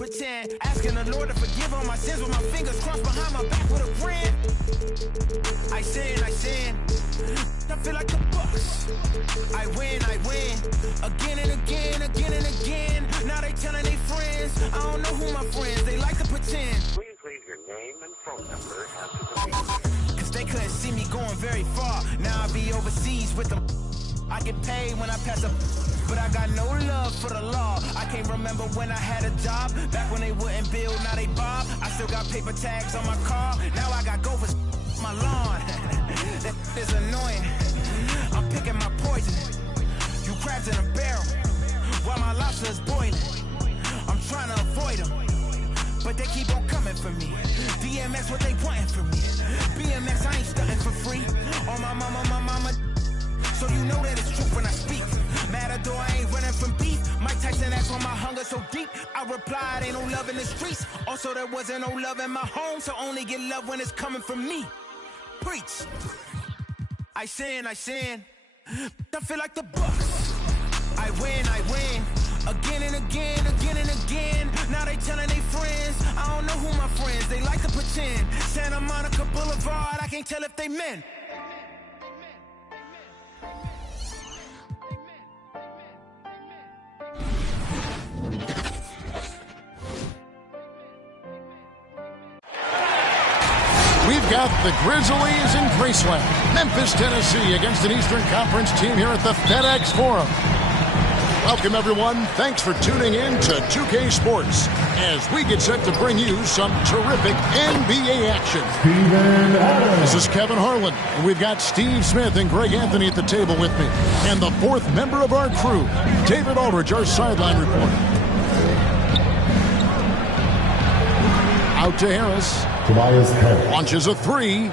pretend. Asking the Lord to forgive all my sins with my fingers crossed behind my back with a grin. I sin. I feel like the Bucks. I win. Again and again. Now they telling their friends. I don't know who my friends. They like to pretend. Please leave your name and phone number after the beep. Cause they couldn't see me going very far. Now I be overseas with them. I get paid when I pass up, but I got no love for the law. I can't remember when I had a job. Back when they wouldn't build, now they bob. I still got paper tags on my car. Now I got gophers my lawn. That is annoying. I'm picking my poison. You crabs in a barrel while my lobster is boiling. I'm trying to avoid them, but they keep on coming for me. DMX, what they wanting from me? BMX, I ain't stunting for free. On my mama. So you know that it's true when I speak. Matador, I ain't running from beef. Mike Tyson asked why my hunger so deep. I replied, ain't no love in the streets. Also, there wasn't no love in my home, so only get love when it's coming from me. Preach. I sin. I feel like the Bucks. I win. Again and again. Now they telling their friends. I don't know who my friends. They like to pretend. Santa Monica Boulevard, I can't tell if they men. We've got the Grizzlies in Graceland, Memphis, Tennessee, against an Eastern Conference team here at the FedEx Forum. Welcome, everyone. Thanks for tuning in to 2K Sports as we get set to bring you some terrific NBA action. This is Kevin Harlan, and we've got Steve Smith and Greg Anthony at the table with me. And the fourth member of our crew, David Aldridge, our sideline reporter. Out to Harris. Launches a three.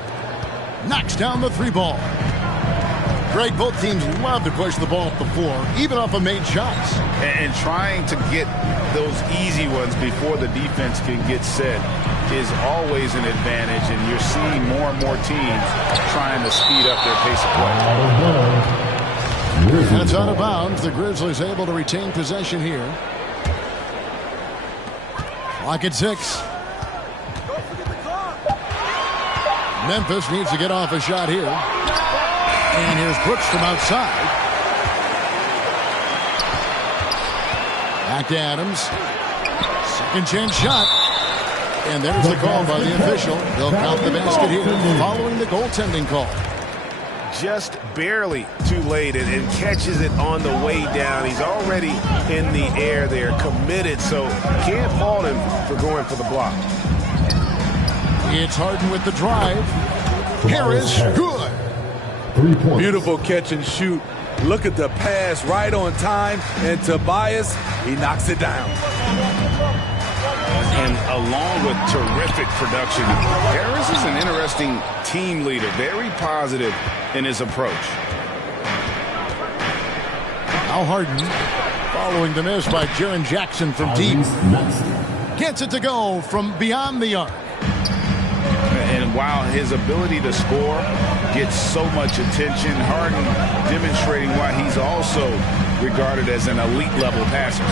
Knocks down the three ball. Greg, both teams love to push the ball up the floor, even off of made shots. And trying to get those easy ones before the defense can get set is always an advantage, and you're seeing more and more teams trying to speed up their pace of play. And it's out of bounds. The Grizzlies able to retain possession here. Clock at 6. Memphis needs to get off a shot here. And here's Brooks from outside. Back to Adams. Second chance shot. And there's the call by the official. They'll count the basket here following the goaltending call. Just barely too late and catches it on the way down. He's already in the air there, committed, so can't fault him for going for the block. It's Harden with the drive. Harris, good. Beautiful catch and shoot. Look at the pass right on time. And Tobias, he knocks it down. And along with terrific production, Harris is an interesting team leader. Very positive in his approach. Now Harden following the miss by Jaren Jackson from deep. Gets it to go from beyond the arc. And while his ability to score gets so much attention, Harden demonstrating why he's also regarded as an elite level passer.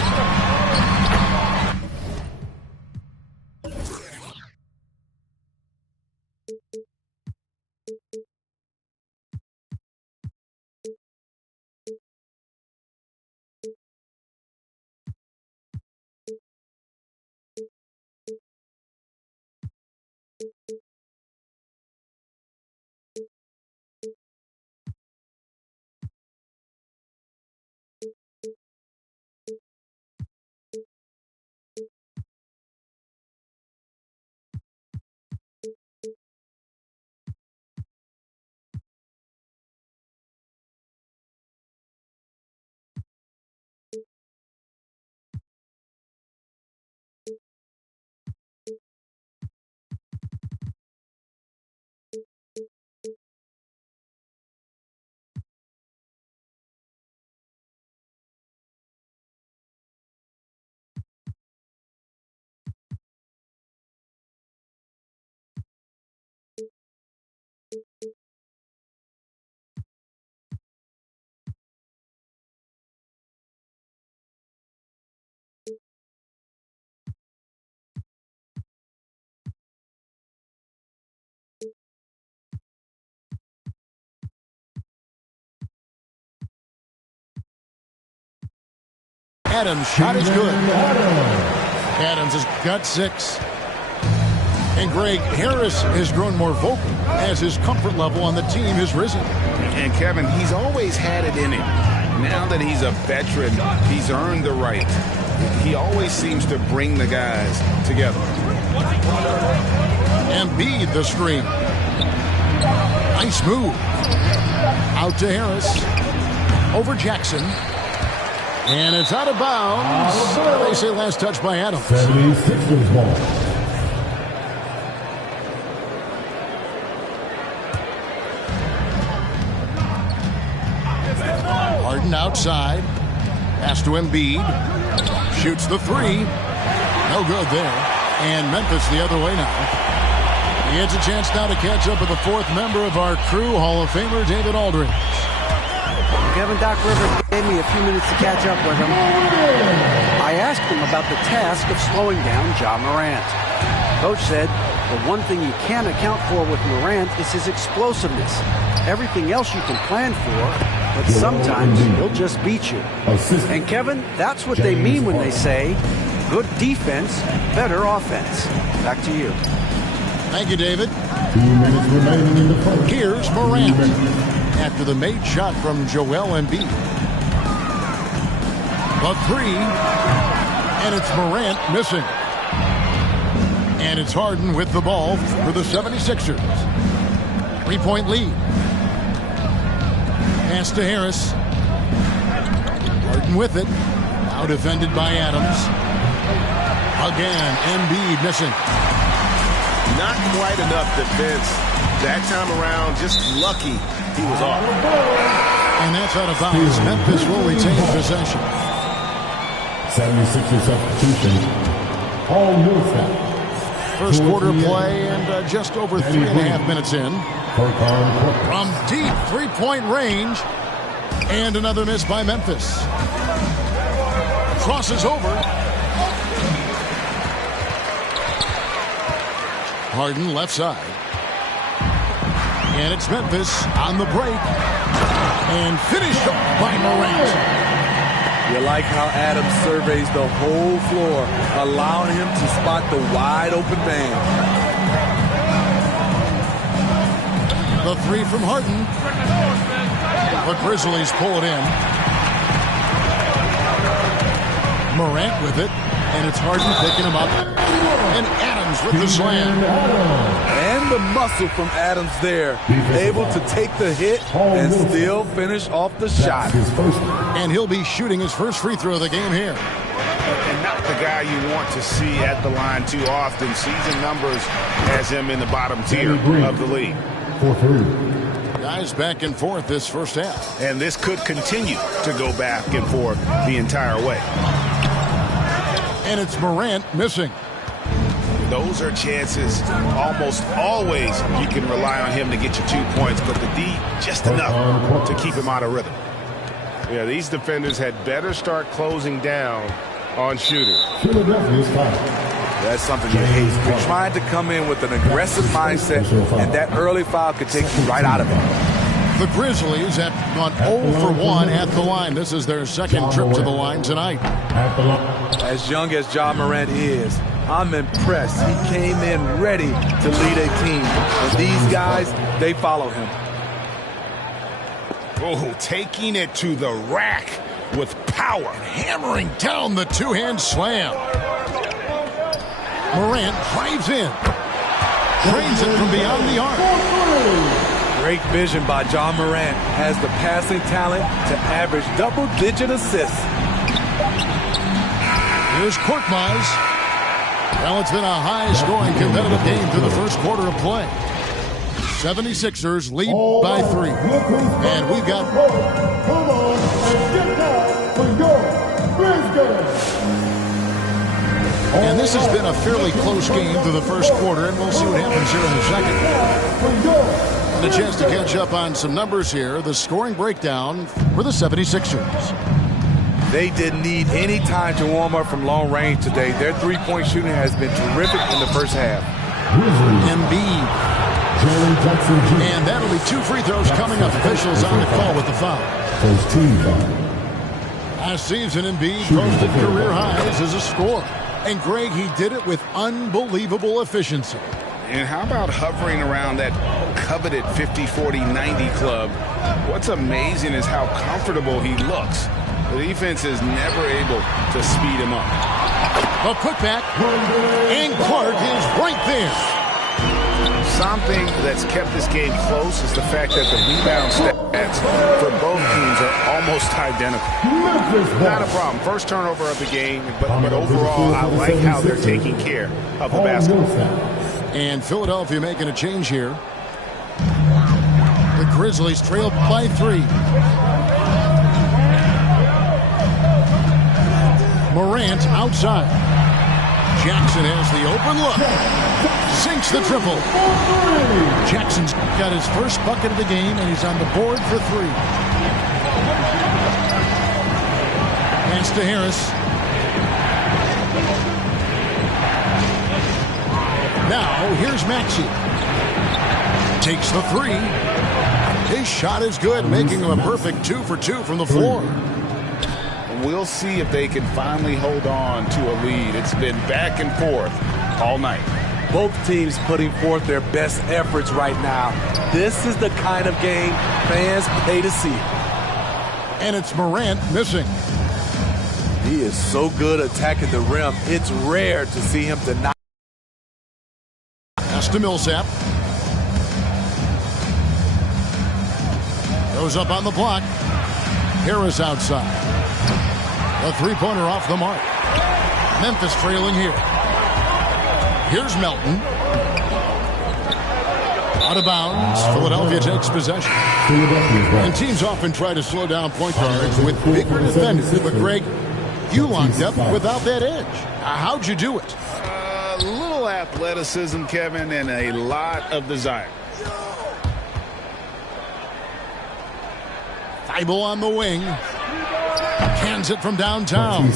Adams' shot is good. Adams has got 6. And Greg, Harris has grown more vocal as his comfort level on the team has risen. And Kevin, he's always had it in him. Now that he's a veteran, he's earned the right. He always seems to bring the guys together. Embiid the screen. Nice move. Out to Harris. Over Jackson. And it's out of bounds. They say last touch by Adams. 76ers ball. Harden outside. Pass to Embiid. Shoots the 3. No good there. And Memphis the other way now. He has a chance now to catch up with the 4th member of our crew, Hall of Famer David Aldridge. Kevin, Doc Rivers gave me a few minutes to catch up with him. I asked him about the task of slowing down Ja Morant. Coach said the one thing you can't account for with Morant is his explosiveness. Everything else you can plan for, but sometimes he'll just beat you. And Kevin, that's what they mean when they say good defense, better offense. Back to you. Thank you, David. 2 minutes remaining in the first. Here's Morant after the made shot from Joel Embiid. The 3, and it's Morant missing. And it's Harden with the ball for the 76ers. 3-point lead. Pass to Harris. Harden with it. Now defended by Adams. Again, Embiid missing. Not quite enough defense that time around. Just lucky he was off. And that's out of bounds. Memphis will retain possession. 76er substitution. Paul Millsap. First quarter play and just over 3.5 minutes in. From deep 3-point range. And another miss by Memphis. Crosses over. Harden left side. And it's Memphis on the break. And finished off by Morant. You like how Adams surveys the whole floor, allowing him to spot the wide open man. The 3 from Harden. The Grizzlies pull it in. Morant with it. And it's Harden picking him up. And Adams with the slam. And the muscle from Adams there. Able to take the hit and still finish off the shot. And he'll be shooting his first free throw of the game here. And not the guy you want to see at the line too often. Season numbers has him in the bottom tier of the league. 4-3. Guys back and forth this first half. And this could continue to go back and forth the entire way. And it's Morant missing. Those are chances almost always you can rely on him to get you 2 points, but the D just enough to keep him out of rhythm. Yeah, these defenders had better start closing down on shooters. Philadelphia's foul. That's something you hate. You're trying to come in with an aggressive mindset, and that early foul could take you right out of it. The Grizzlies have gone 0 for 1 at the line. This is their second trip to the line tonight. As young as Ja Morant is, I'm impressed. He came in ready to lead a team. And these guys, they follow him. Oh, taking it to the rack with power. Hammering down the two-hand slam. Morant drives in. Drains it from beyond the arc. Great vision by Ja Morant. Has the passing talent to average double-digit assists. Here's Korkmaz. Well, it's been a high-scoring competitive game through the first quarter of play. 76ers lead by 3. And we've got... Come on and get down for your Grizzlies. And this has been a fairly close game through the first quarter, and we'll see what happens here in the second. And a chance to catch up on some numbers here. The scoring breakdown for the 76ers. They didn't need any time to warm up from long range today. Their three-point shooting has been terrific in the first half. Embiid. And that'll be 2 free throws coming up. Officials on the call with the foul. First team foul. Last season, Embiid posted career highs as a scorer. And, Greg, he did it with unbelievable efficiency. And how about hovering around that coveted 50-40-90 club? What's amazing is how comfortable he looks. The defense is never able to speed him up. A putback, and Clark is right there. Something that's kept this game close is the fact that the rebound stats for both teams are almost identical. Not a problem. First turnover of the game, but overall, I like how they're taking care of the basketball. And Philadelphia making a change here. The Grizzlies trail by 3. Morant outside. Jackson has the open look. Sinks the triple. Jackson's got his first bucket of the game, and he's on the board for 3. Pass to Harris. Now, here's Maxey. Takes the 3. His shot is good, making him a perfect 2 for 2 from the floor. We'll see if they can finally hold on to a lead. It's been back and forth all night. Both teams putting forth their best efforts right now. This is the kind of game fans pay to see. And it's Morant missing. He is so good attacking the rim. It's rare to see him deny. Pass to Millsap. Goes up on the block. Harris outside. A three-pointer off the mark. Memphis trailing here. Here's Melton. Out of bounds. Philadelphia takes possession. And teams often try to slow down point guards with bigger defenders. But, Greg, you locked up without that edge. How'd you do it? A little athleticism, Kevin, and a lot of desire. Thibault on the wing. Cans it from downtown.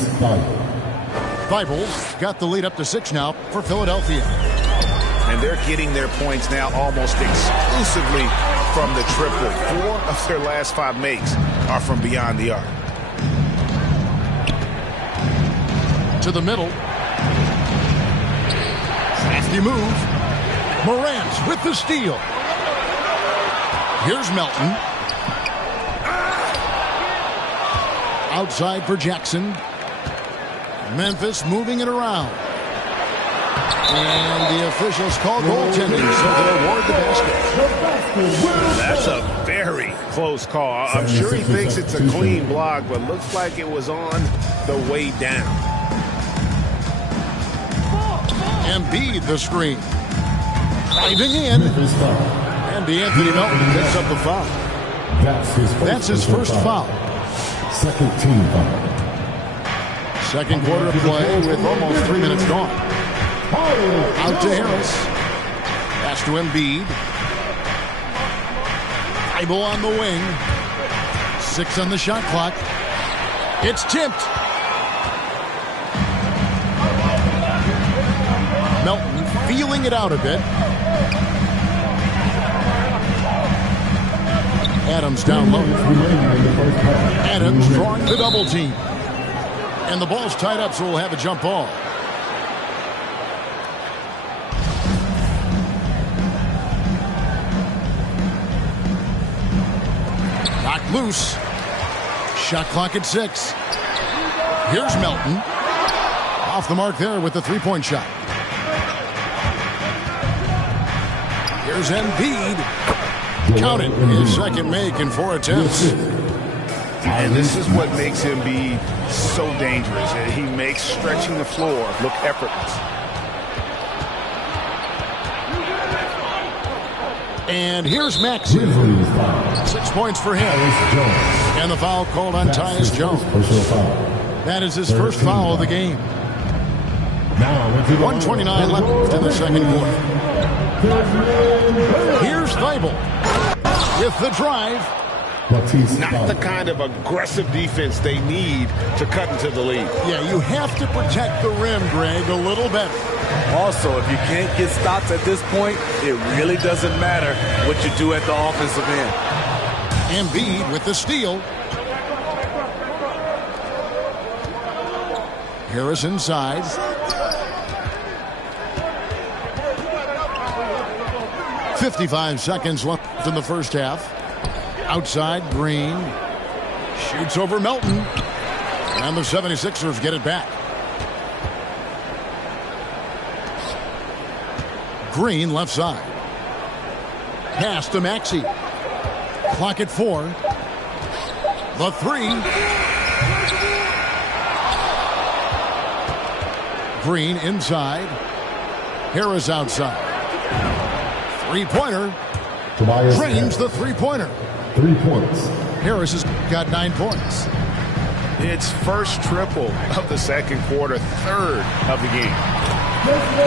Thibault's got the lead up to 6 now for Philadelphia. And they're getting their points now almost exclusively from the triple. 4 of their last 5 makes are from beyond the arc. To the middle. Crafty move. Morant with the steal. Here's Melton. Outside for Jackson. Memphis moving it around. And the officials call goaltending, so they award the basket. That's a very close call. I'm sure he thinks it's a clean block, but looks like it was on the way down. Embiid the screen. Diving in. And Anthony Melton picks up the foul. That's his first foul. Second team foul. Second quarter of play with almost 3 minutes gone. Out to Harris. Pass to Embiid. Thibault on the wing. 6 on the shot clock. It's tipped. Melton feeling it out a bit. Adams down low. Adams drawing the double team. And the ball's tied up, so we'll have a jump ball. Knocked loose. Shot clock at 6. Here's Melton. Off the mark there with the three-point shot. Here's Embiid. Count it. His second make in 4 attempts. And this is what makes him be so dangerous. He makes stretching the floor look effortless. And here's Maxey. 6 points for him. And the foul called on Tyus Jones. That is his first foul of the game. 1:29 left in the second quarter. Here's Thibault with the drive. Not the kind of aggressive defense they need to cut into the lead. Yeah, you have to protect the rim, Greg, a little better. Also, if you can't get stops at this point, it really doesn't matter what you do at the offensive end. Embiid with the steal. Harris inside. .55 seconds left in the first half. Outside, Green. Shoots over Melton. And the 76ers get it back. Green left side. Pass to Maxey. Clock at 4. The 3. Green inside. Harris outside. Three-pointer. Drains the three-pointer. 3 points. Harris has got 9 points. It's first triple of the second quarter, third of the game.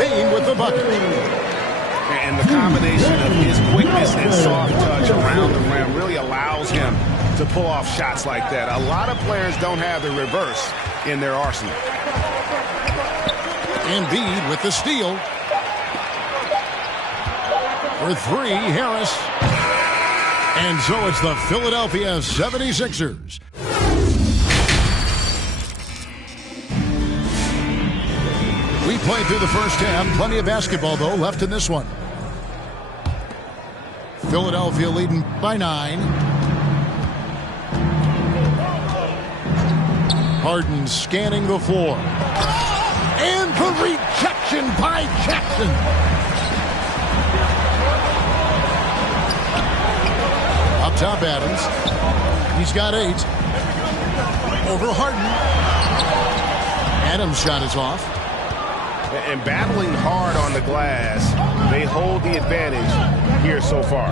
Bain with the bucket. And the combination of his quickness and soft touch around the rim really allows him to pull off shots like that. A lot of players don't have the reverse in their arsenal. Embiid with the steal. For 3, Harris. And so it's the Philadelphia 76ers. We played through the first half. Plenty of basketball, though, left in this one. Philadelphia leading by 9. Harden scanning the floor. And the rejection by Jackson. Up top, Adams. He's got 8. Over Harden. Adams' shot is off. And battling hard on the glass, they hold the advantage here so far.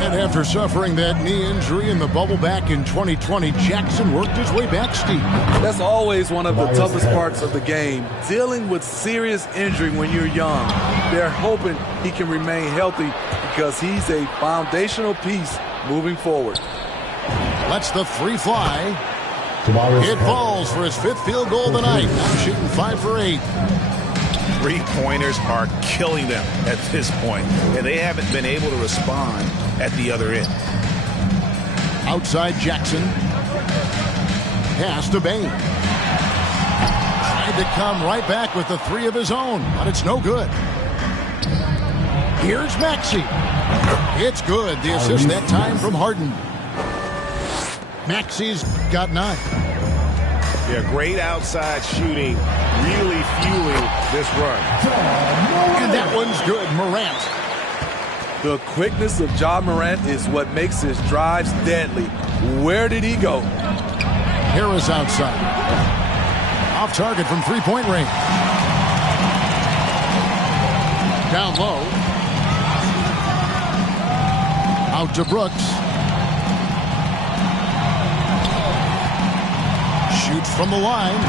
And after suffering that knee injury in the bubble back in 2020, Jackson worked his way back, Steve. That's always one of the toughest parts of the game, dealing with serious injury when you're young. They're hoping he can remain healthy because he's a foundational piece moving forward. Lets the 3 fly. It falls for his 5th field goal of the night. Now shooting 5 for 8. Three-pointers are killing them at this point, and they haven't been able to respond at the other end. Outside Jackson. Pass to Bain. Tried to come right back with the 3 of his own, but it's no good. Here's Maxey. It's good. The assist that time from Harden. Maxey's got 9. Yeah, great outside shooting, really fueling this run. And that one's good. Morant. The quickness of Ja Morant is what makes his drives deadly. Where did he go? Harris outside. Off target from three-point range. Down low. Out to Brooks. Shoots from the line.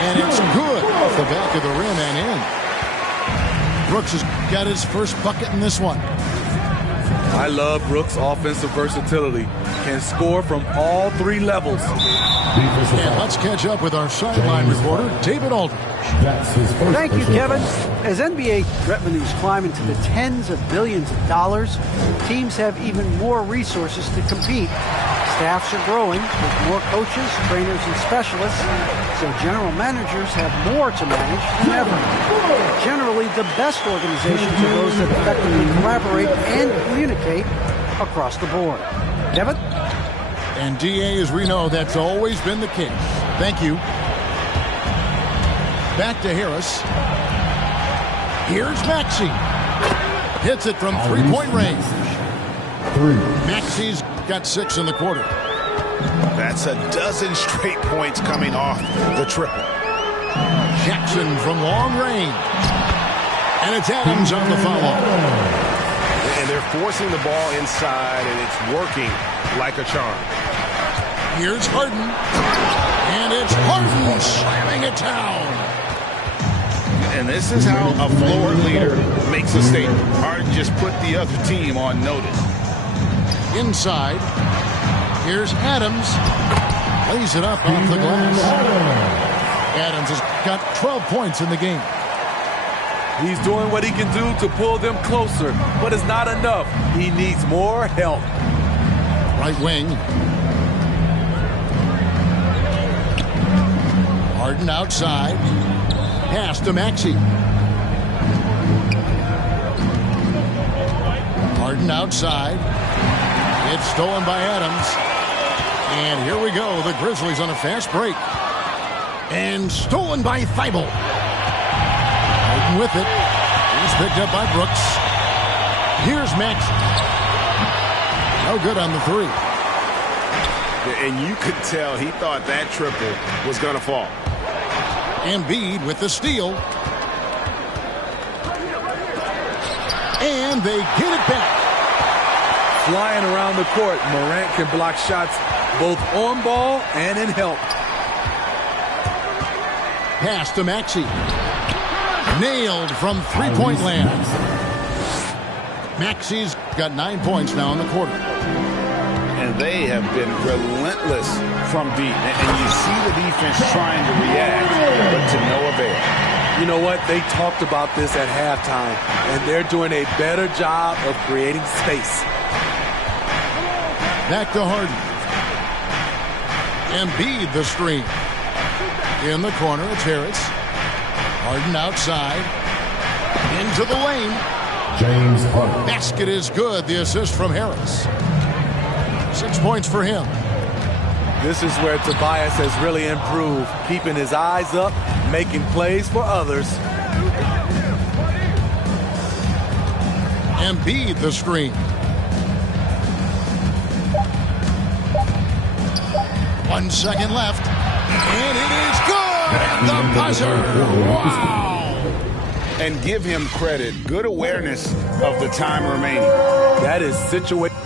And it's good off the back of the rim and in. Brooks has got his first bucket in this one. I love Brooks' offensive versatility. Can score from all 3 levels. And let's catch up with our sideline reporter, David Aldridge. Thank you, Kevin. As NBA revenues climb into the tens of billions of dollars, teams have even more resources to compete. Staffs are growing with more coaches, trainers, and specialists, so general managers have more to manage than ever. Generally, the best organizations are those that effectively collaborate and communicate across the board. Kevin? And DA, as we know, that's always been the case. Thank you. Back to Harris. Here's Maxey. Hits it from three-point range. Maxey's got 6 in the quarter. That's a dozen straight points coming off the triple. Jackson from long range. And it's Adams on the foul. And they're forcing the ball inside, and it's working like a charm. Here's Harden. And it's Harden slamming it down. And this is how a floor leader makes a statement. Harden just put the other team on notice. Inside. Here's Adams. Lays it up off the glass. Adams has got 12 points in the game. He's doing what he can do to pull them closer, but it's not enough. He needs more help. Right wing. Harden outside. Pass to Maxey. Harden outside. It's stolen by Adams. And here we go. The Grizzlies on a fast break. And stolen by Thibault. Harden with it. He's picked up by Brooks. Here's Maxey. No good on the three. And you could tell he thought that triple was going to fall. Embiid with the steal. And they get it back. Flying around the court, Morant can block shots both on ball and in help. Pass to Maxey. Nailed from three-point land. Maxey's got 9 points now in the quarter. And they have been relentless from deep. And you see the defense trying to react, but to no avail. You know what? They talked about this at halftime, and they're doing a better job of creating space. Back to Harden. Embiid the screen. In the corner, it's Harris. Harden outside. Into the lane. James Harden. Basket is good. The assist from Harris. 6 points for him. This is where Tobias has really improved, keeping his eyes up, making plays for others. Embiid the screen. 1 second left. And it is good at the buzzer. Wow. And give him credit. Good awareness of the time remaining. That is situated.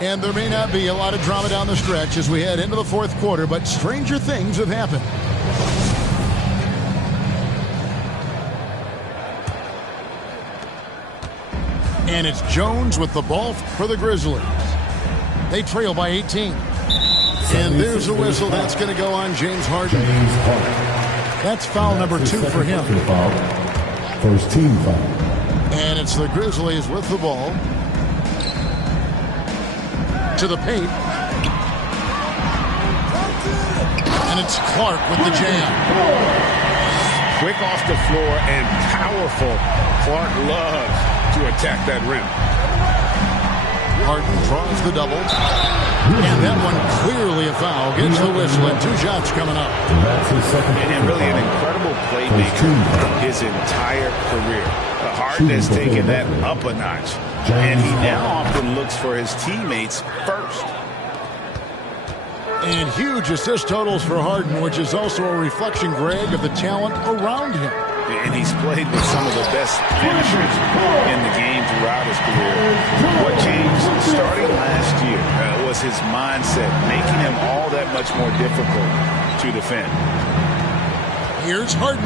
And there may not be a lot of drama down the stretch as we head into the fourth quarter, but stranger things have happened. And it's Jones with the ball for the Grizzlies. They trail by 18. And there's a whistle. That's going to go on James Harden. That's foul number 2 for him. First team foul. And it's the Grizzlies with the ball. To the paint. And it's Clark with the jam. Quick off the floor and powerful. Clark loves to attack that rim. Harden draws the double. And that one clearly a foul. Gets the whistle and 2 shots coming up. And really an incredible playmaker his entire career. Harden has taken that up a notch. And he now often looks for his teammates first. And huge assist totals for Harden, which is also a reflection, Greg, of the talent around him. And he's played with some of the best finishers in the game throughout his career. What changed starting last year was his mindset, making him all that much more difficult to defend. Here's Harden.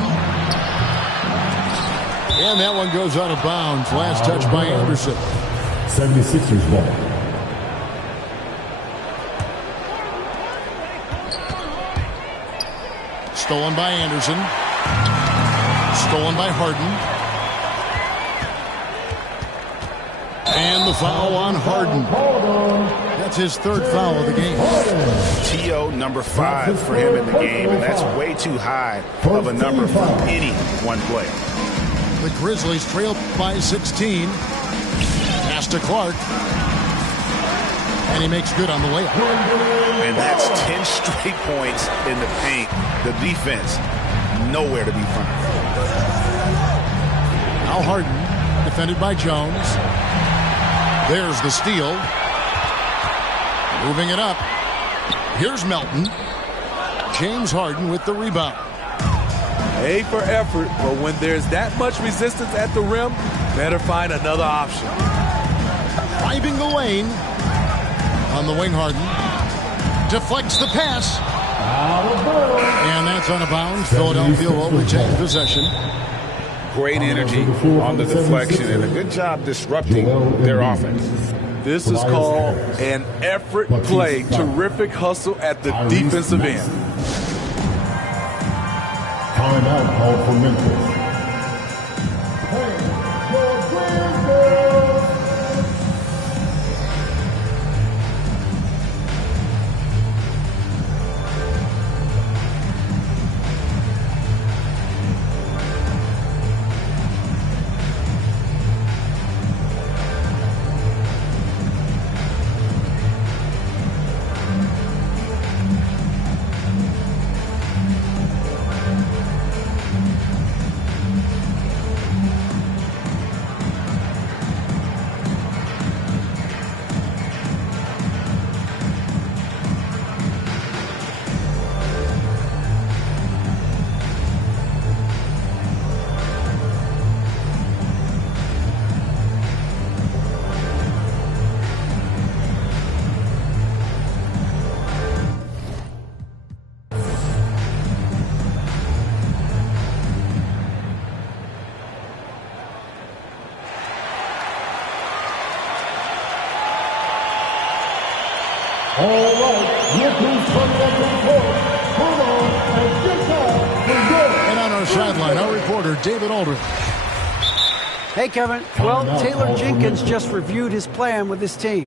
And that one goes out of bounds. Last touch by Anderson. 76ers ball. Stolen by Anderson. Stolen by Harden. And the foul on Harden. That's his 3rd foul of the game. TO number 5 for him in the game, and that's way too high of a number for any one player. The Grizzlies trail by 16. Pass to Clark. And he makes good on the layup. And that's 10 straight points in the paint. The defense, nowhere to be found. Now Harden, defended by Jones. There's the steal. Moving it up. Here's Melton. James Harden with the rebound. A for effort, but when there's that much resistance at the rim, better find another option. Driving the lane. On the wing, Harden. Deflects the pass. And that's on a bounce. Philadelphia will retain possession. Great energy on the deflection and a good job disrupting their offense. This is called an effort play. Terrific hustle at the defensive end. Timeout called for Memphis. David Aldridge. Hey, Kevin. Well, Taylor Jenkins just reviewed his plan with his team.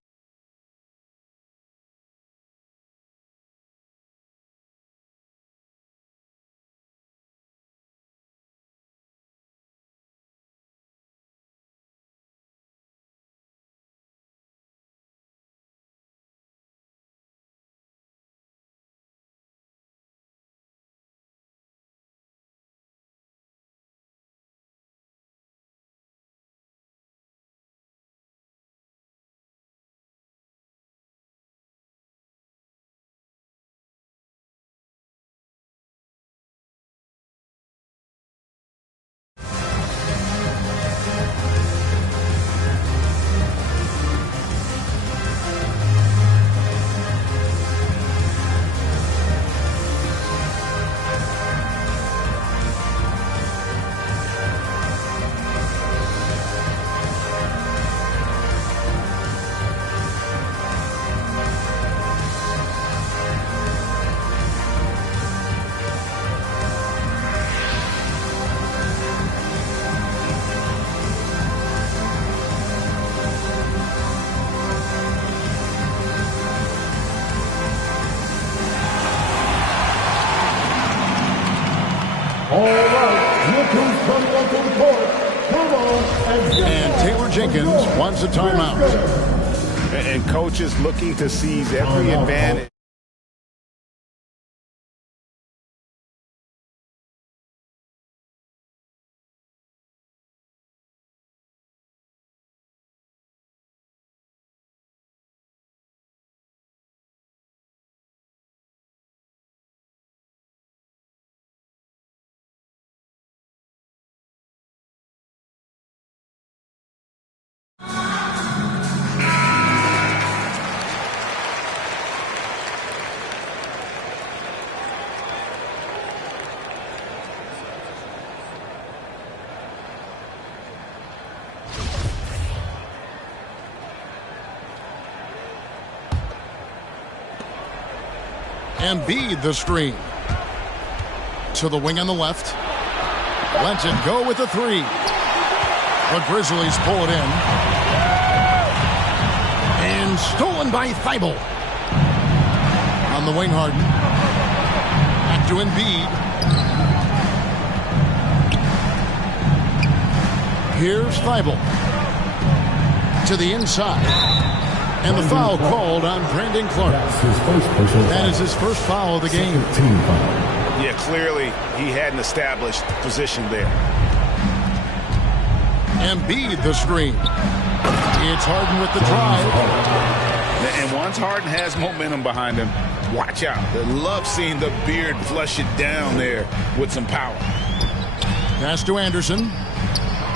And Taylor Jenkins wants a timeout. And coaches looking to seize every advantage. Embiid the screen. To the wing on the left. Lets it go with the three. The Grizzlies pull it in. And stolen by Thibault. On the wing, Harden. Back to Embiid. Here's Thibault. To the inside. And the foul called on Brandon Clark. That is his first foul of the game. Yeah, clearly he hadn't established position there. Embiid the screen. It's Harden with the drive. And once Harden has momentum behind him, watch out. They love seeing the beard flush it down there with some power. Pass to Anderson.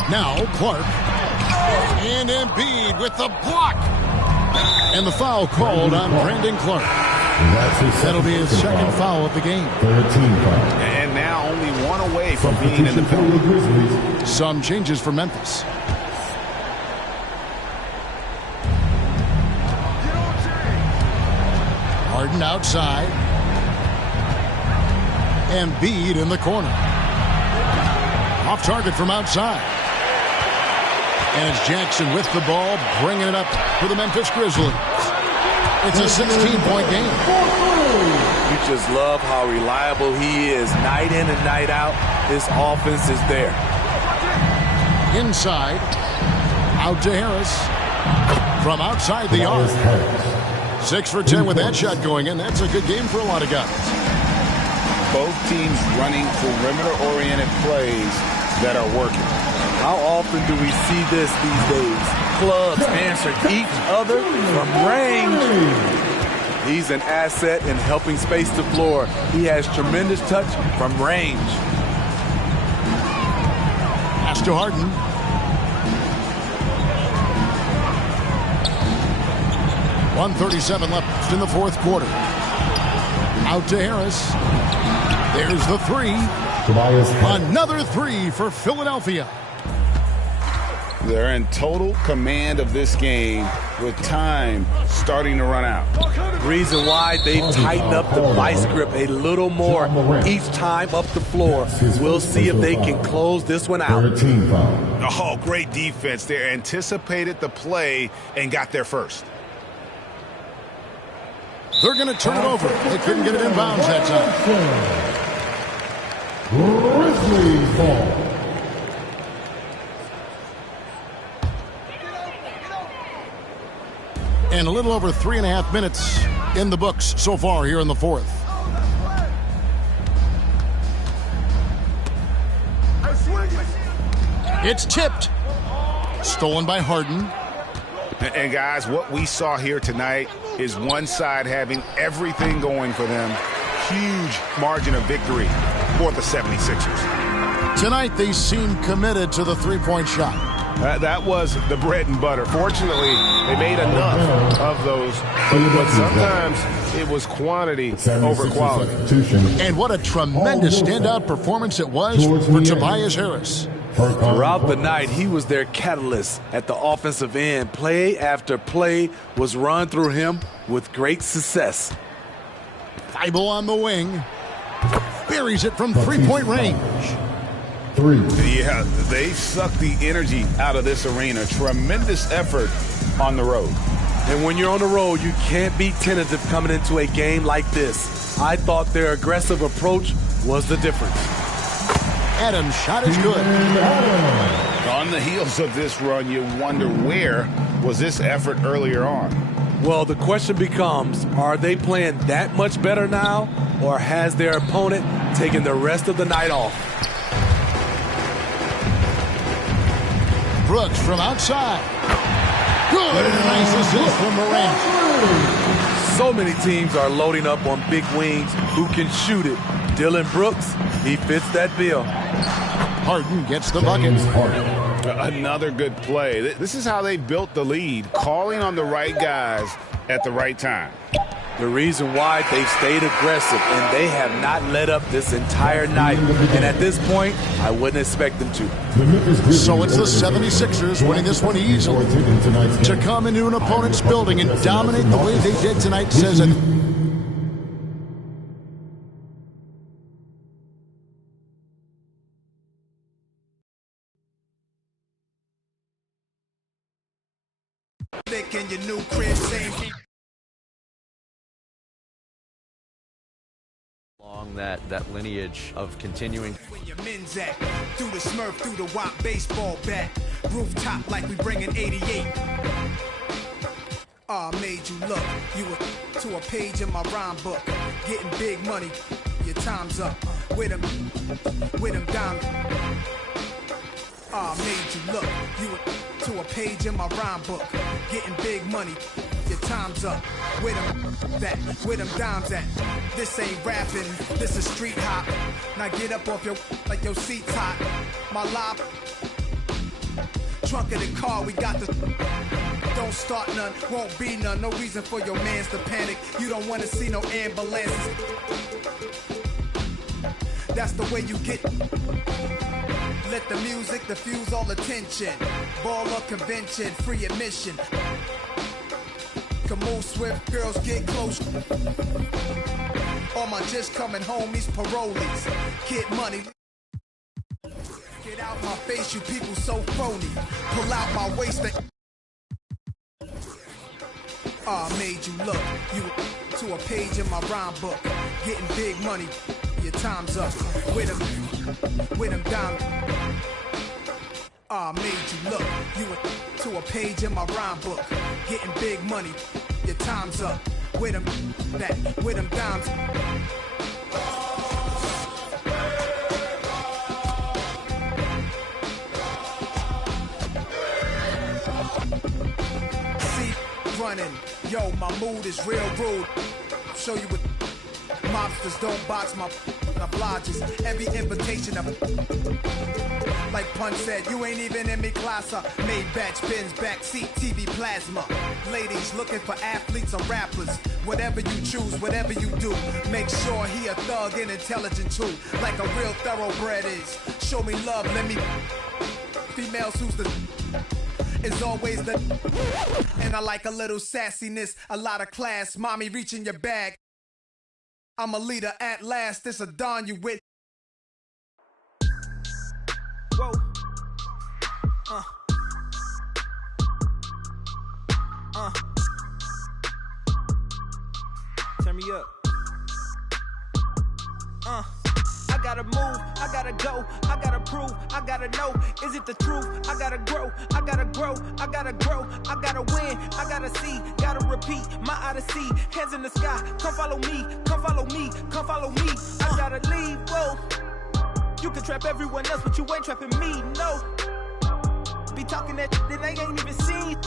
Now Clark. And Embiid with the block. And the foul called on Brandon Clark. That'll be his second foul of the game. And now only one away from being in the penalty. Some changes for Memphis. Harden outside. Embiid in the corner. Off target from outside. And it's Jackson with the ball, bringing it up for the Memphis Grizzlies. It's a 16-point game. You just love how reliable he is. Night in and night out, his offense is there. Inside, out to Harris. From outside the arc. 6 for 10 with that shot going in. That's a good game for a lot of guys. Both teams running perimeter-oriented plays that are working. How often do we see this these days? Clubs answer each other from range. He's an asset in helping space the floor. He has tremendous touch from range. Pass to Harden. .137 left in the fourth quarter. Out to Harris. There's the three. Another three for Philadelphia. They're in total command of this game with time starting to run out. Reason why they've tightened up the vice grip a little more each time up the floor. We'll see if they can close this one out. Oh, great defense there. Anticipated the play and got there first. They're going to turn it over. They couldn't get it inbounds that time. Grizzlies ball. And a little over 3.5 minutes in the books so far here in the fourth. It's tipped. Stolen by Harden. And guys, what we saw here tonight is one side having everything going for them. Huge margin of victory for the 76ers. Tonight they seem committed to the three-point shot. That was the bread and butter. Fortunately, they made enough of those, but sometimes it was quantity over quality. And what a tremendous standout performance it was for Tobias Harris. Throughout the night, he was their catalyst at the offensive end. Play after play was run through him with great success. Thibault on the wing. Buries it from three-point range. Yeah, they sucked the energy out of this arena. Tremendous effort on the road. And when you're on the road, you can't be tentative coming into a game like this. I thought their aggressive approach was the difference. Adams' shot is good. On the heels of this run, you wonder where was this effort earlier on? Well, the question becomes, are they playing that much better now, or has their opponent taken the rest of the night off? Brooks from outside. Good. Nice assist from Morant. So many teams are loading up on big wings who can shoot it. Dylan Brooks, he fits that bill. Harden gets the bucket. Another good play. This is how they built the lead, calling on the right guys at the right time. The reason why they've stayed aggressive, and they have not let up this entire night. And at this point, I wouldn't expect them to. So it's the 76ers winning this one easily. To come into an opponent's building and dominate the way they did tonight says it. In your new crib, same. Along that lineage of continuing. When your men's at, through the Smurf, through the WAP baseball bat, rooftop like we bringing 88. Made you look, you were to a page in my rhyme book, getting big money, your time's up, with them down. Made you look, you were to a page in my rhyme book, getting big money, your time's up, with them dimes at. This ain't rapping, this is street hop. Now get up off your, like your seat's hot. My life, trunk of the car, we got the, don't start none, won't be none. No reason for your mans to panic, you don't wanna see no ambulances. That's the way you get. Let the music diffuse all attention. Ball or convention, free admission. Can move swift, girls get close. All my just coming homies, parolees. Get money. Get out my face, you people so phony. Pull out my waist. Made you look. You to a page in my rhyme book. Getting big money. Your time's up. With them down. Made you look. You were to a page in my rhyme book. Getting big money. Your time's up. With them down. See, running. Yo, my mood is real rude. I'll show you what. Mobsters don't box my obliges. Every invitation of like Pun said, you ain't even in me class. Made batch pins, backseat, TV plasma. Ladies looking for athletes or rappers. Whatever you choose, whatever you do, make sure he a thug and intelligent too. Like a real thoroughbred is. Show me love, let me. Females who's the. is always the. And I like a little sassiness, a lot of class. Mommy, reach in your bag. I'm a leader at last. This a dawn you with. Whoa. Turn me up. I gotta move, I gotta go, I gotta prove, I gotta know, is it the truth? I gotta grow, I gotta grow, I gotta grow, I gotta win, I gotta see, gotta repeat, my odyssey, hands in the sky, come follow me, come follow me, come follow me, I gotta leave, whoa. You can trap everyone else, but you ain't trapping me, no. Be talking that they ain't even seen.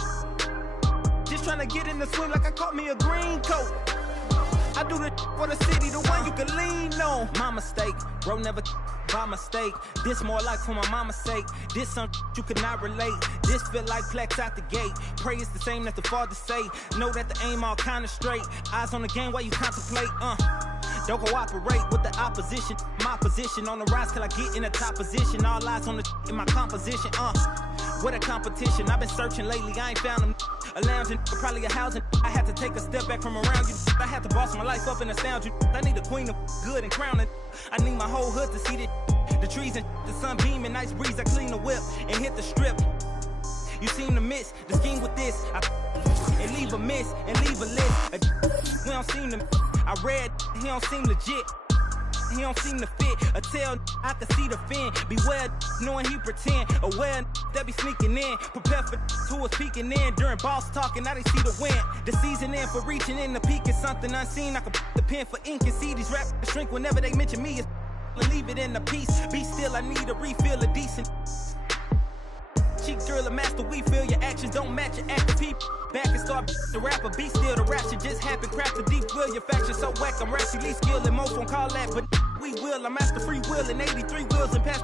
Just trying to get in the swim like I caught me a green coat. I do the for the city, the one you can lean on. My mistake, bro, never by mistake. This more like for my mama's sake. This something you could not relate. This feel like plaques out the gate. Pray it's the same that the father say. Know that the aim all kinda straight. Eyes on the game while you contemplate, Don't cooperate with the opposition. My position on the rise till I get in the top position. All eyes on the in my composition, What a competition, I've been searching lately, I ain't found them. A lounging, probably a housing. I had to take a step back from around you. I had to boss my life up and astound you. I need a queen of good and crowning. I need my whole hood to see the trees and the sun beaming, nice breeze. I clean the whip and hit the strip. You seem to miss the scheme with this. And leave a miss and leave a list. We don't seem to. I read, he don't seem legit. He don't seem to fit. A tail, I can see the fin. Beware, knowing he pretend. Aware, that be sneaking in. Prepare for who was peeking in. During boss talking, now they see the win. The season in for reaching in the peak is something unseen. I can put the pen for ink and see these rappers shrink whenever they mention me. Leave it in the piece. Be still, I need a refill of decent. Cheek drill a master, we feel your actions don't match your active people. Back and start the rapper, be still the rap shit just happen. Craft a deep will, your faction so whack. I'm rationally skilled and most won't call that, but we will. I'm after free will and 83 wheels and pass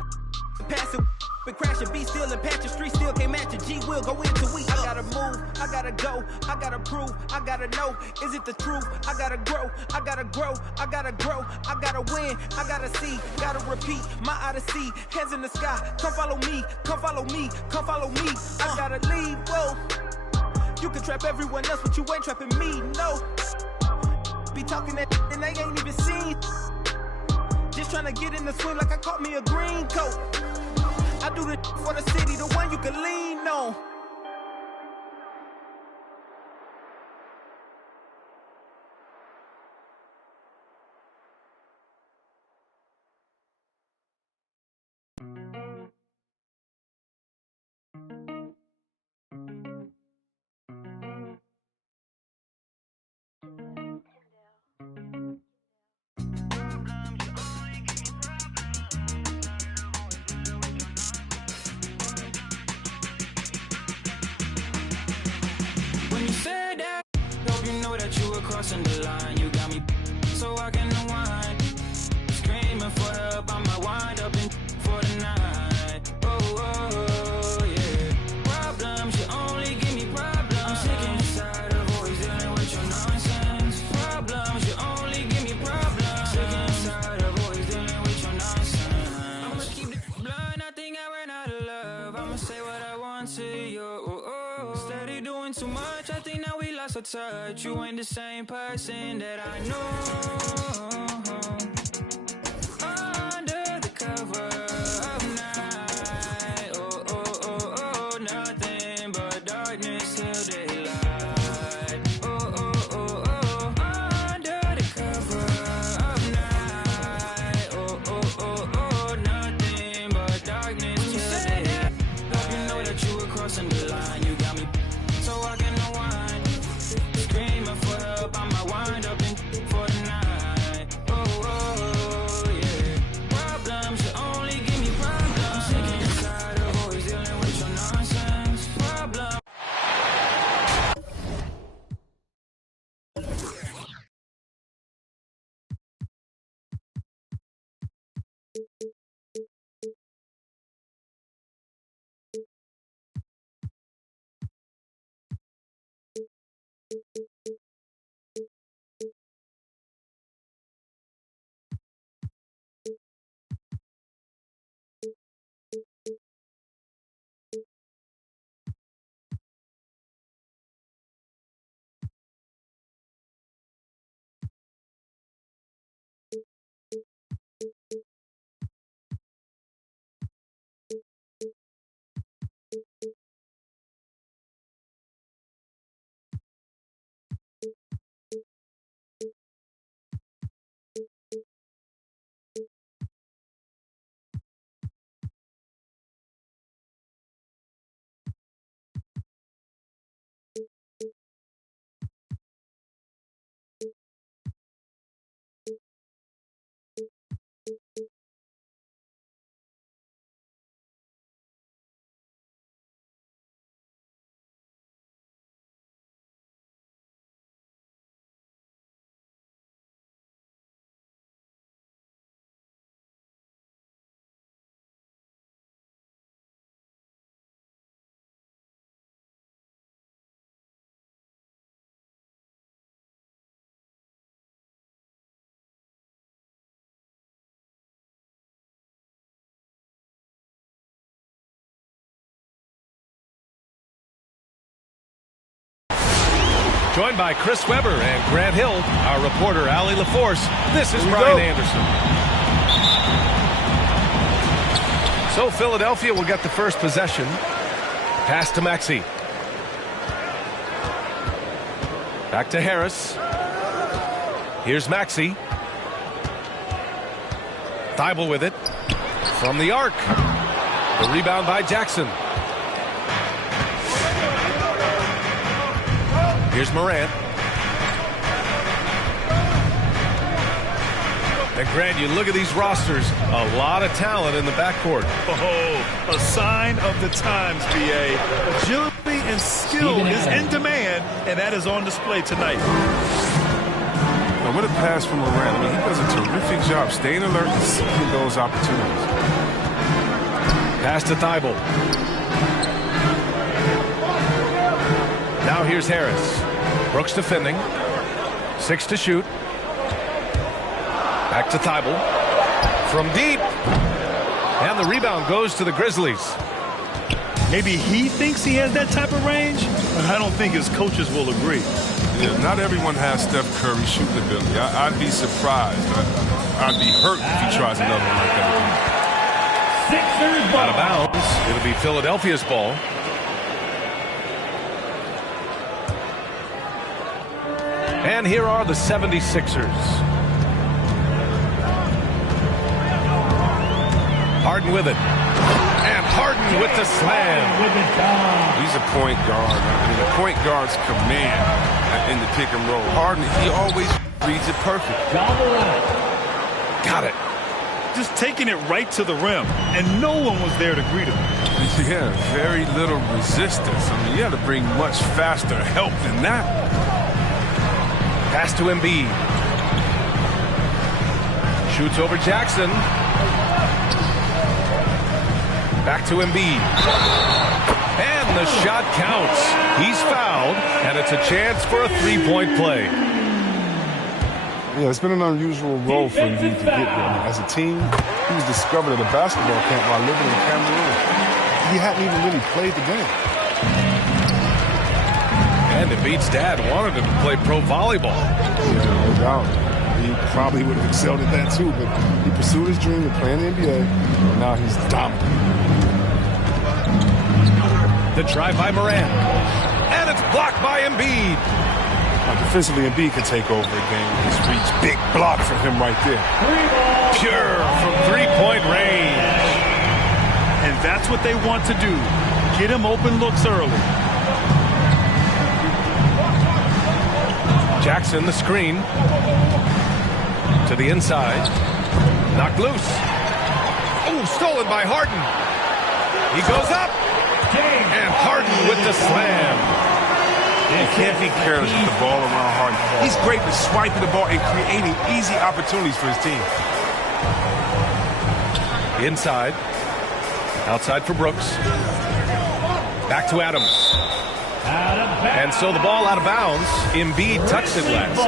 it. Been crashing, be still and patch the street still can't match a G will go into we. I gotta move, I gotta go, I gotta prove, I gotta know, is it the truth? I gotta grow, I gotta grow, I gotta grow, I gotta win, I gotta see, gotta repeat, my odyssey, hands in the sky, come follow me, come follow me, come follow me, I gotta leave, whoa. You can trap everyone else, but you ain't trapping me, no. Be talking that and they ain't even seen. Just trying to get in the swim like I caught me a green coat. I do the for the city, the one you can lean on. Crossing the line, you got me so I can unwind. Screaming for help, I might wind up in for the night. Oh, yeah. Problems, you only give me problems. I'm sick and tired of always dealing with your nonsense. Problems, you only give me problems. Sick and tired of always dealing with your nonsense. I'ma keep it blind, I think I ran out of love. I'ma say what I want to you. Steady doing too much, I think now we lost our touch. You ain't the same person that I know. Under the cover of night, nothing but darkness till daylight. Under the cover of night, nothing but darkness till daylight. Hope you know that you were crossing the line. You got me so I can unwind. Screaming for help, I might wind up in for the night. Yeah. Problems, you only give me problems. I'm sick and tired of always dealing with your nonsense. Joined by Chris Webber and Grant Hill, our reporter Allie LaForce, this is Brian Anderson. So Philadelphia will get the first possession. Pass to Maxey. Back to Harris. Here's Maxey. Thibault with it. From the arc. The rebound by Jackson. Here's Morant. And Grant, you look at these rosters, a lot of talent in the backcourt. Oh, a sign of the times, B.A. Agility and skill is in demand, and that is on display tonight. Now, with a pass from Morant, I mean, he does a terrific job staying alert and seeking those opportunities. Pass to Thibault. Now here's Harris. Brooks defending. 6 to shoot. Back to Thibault. From deep. And the rebound goes to the Grizzlies. Maybe he thinks he has that type of range, but I don't think his coaches will agree. Yeah, not everyone has Steph Curry shooting ability. I'd be surprised. I'd be hurt if he tries another one like that again. Out of bounds. It'll be Philadelphia's ball. And here are the 76ers. Harden with it. And Harden with the slam. He's a point guard. I mean, the point guard's command in the pick and roll. Harden, he always reads it perfect. Got it. Just taking it right to the rim, and no one was there to greet him. Yeah, very little resistance. I mean, you had to bring much faster help than that. Pass to Embiid. Shoots over Jackson. Back to Embiid. And the shot counts. He's fouled, and it's a chance for a three-point play. Yeah, it's been an unusual role for Embiid to get there. As a team, he was discovered at a basketball camp while living in Cameroon. He hadn't even really played the game. And Embiid's dad wanted him to play pro volleyball. Yeah, no doubt. He probably would have excelled at that too, but he pursued his dream of playing the NBA, and now he's dominant. The drive by Morant. And it's blocked by Embiid. Defensively, Embiid can take over a game. His reach, big block for him right there. Pure from three-point range. And that's what they want to do. Get him open looks early. Jackson, the screen. To the inside. Knocked loose. Oh, stolen by Harden. He goes up. And Harden with the slam. You can't be careless with the ball around Harden. He's great at swiping the ball and creating easy opportunities for his team. Inside. Outside for Brooks. Back to Adams. And so the ball out of bounds. Embiid touched it last.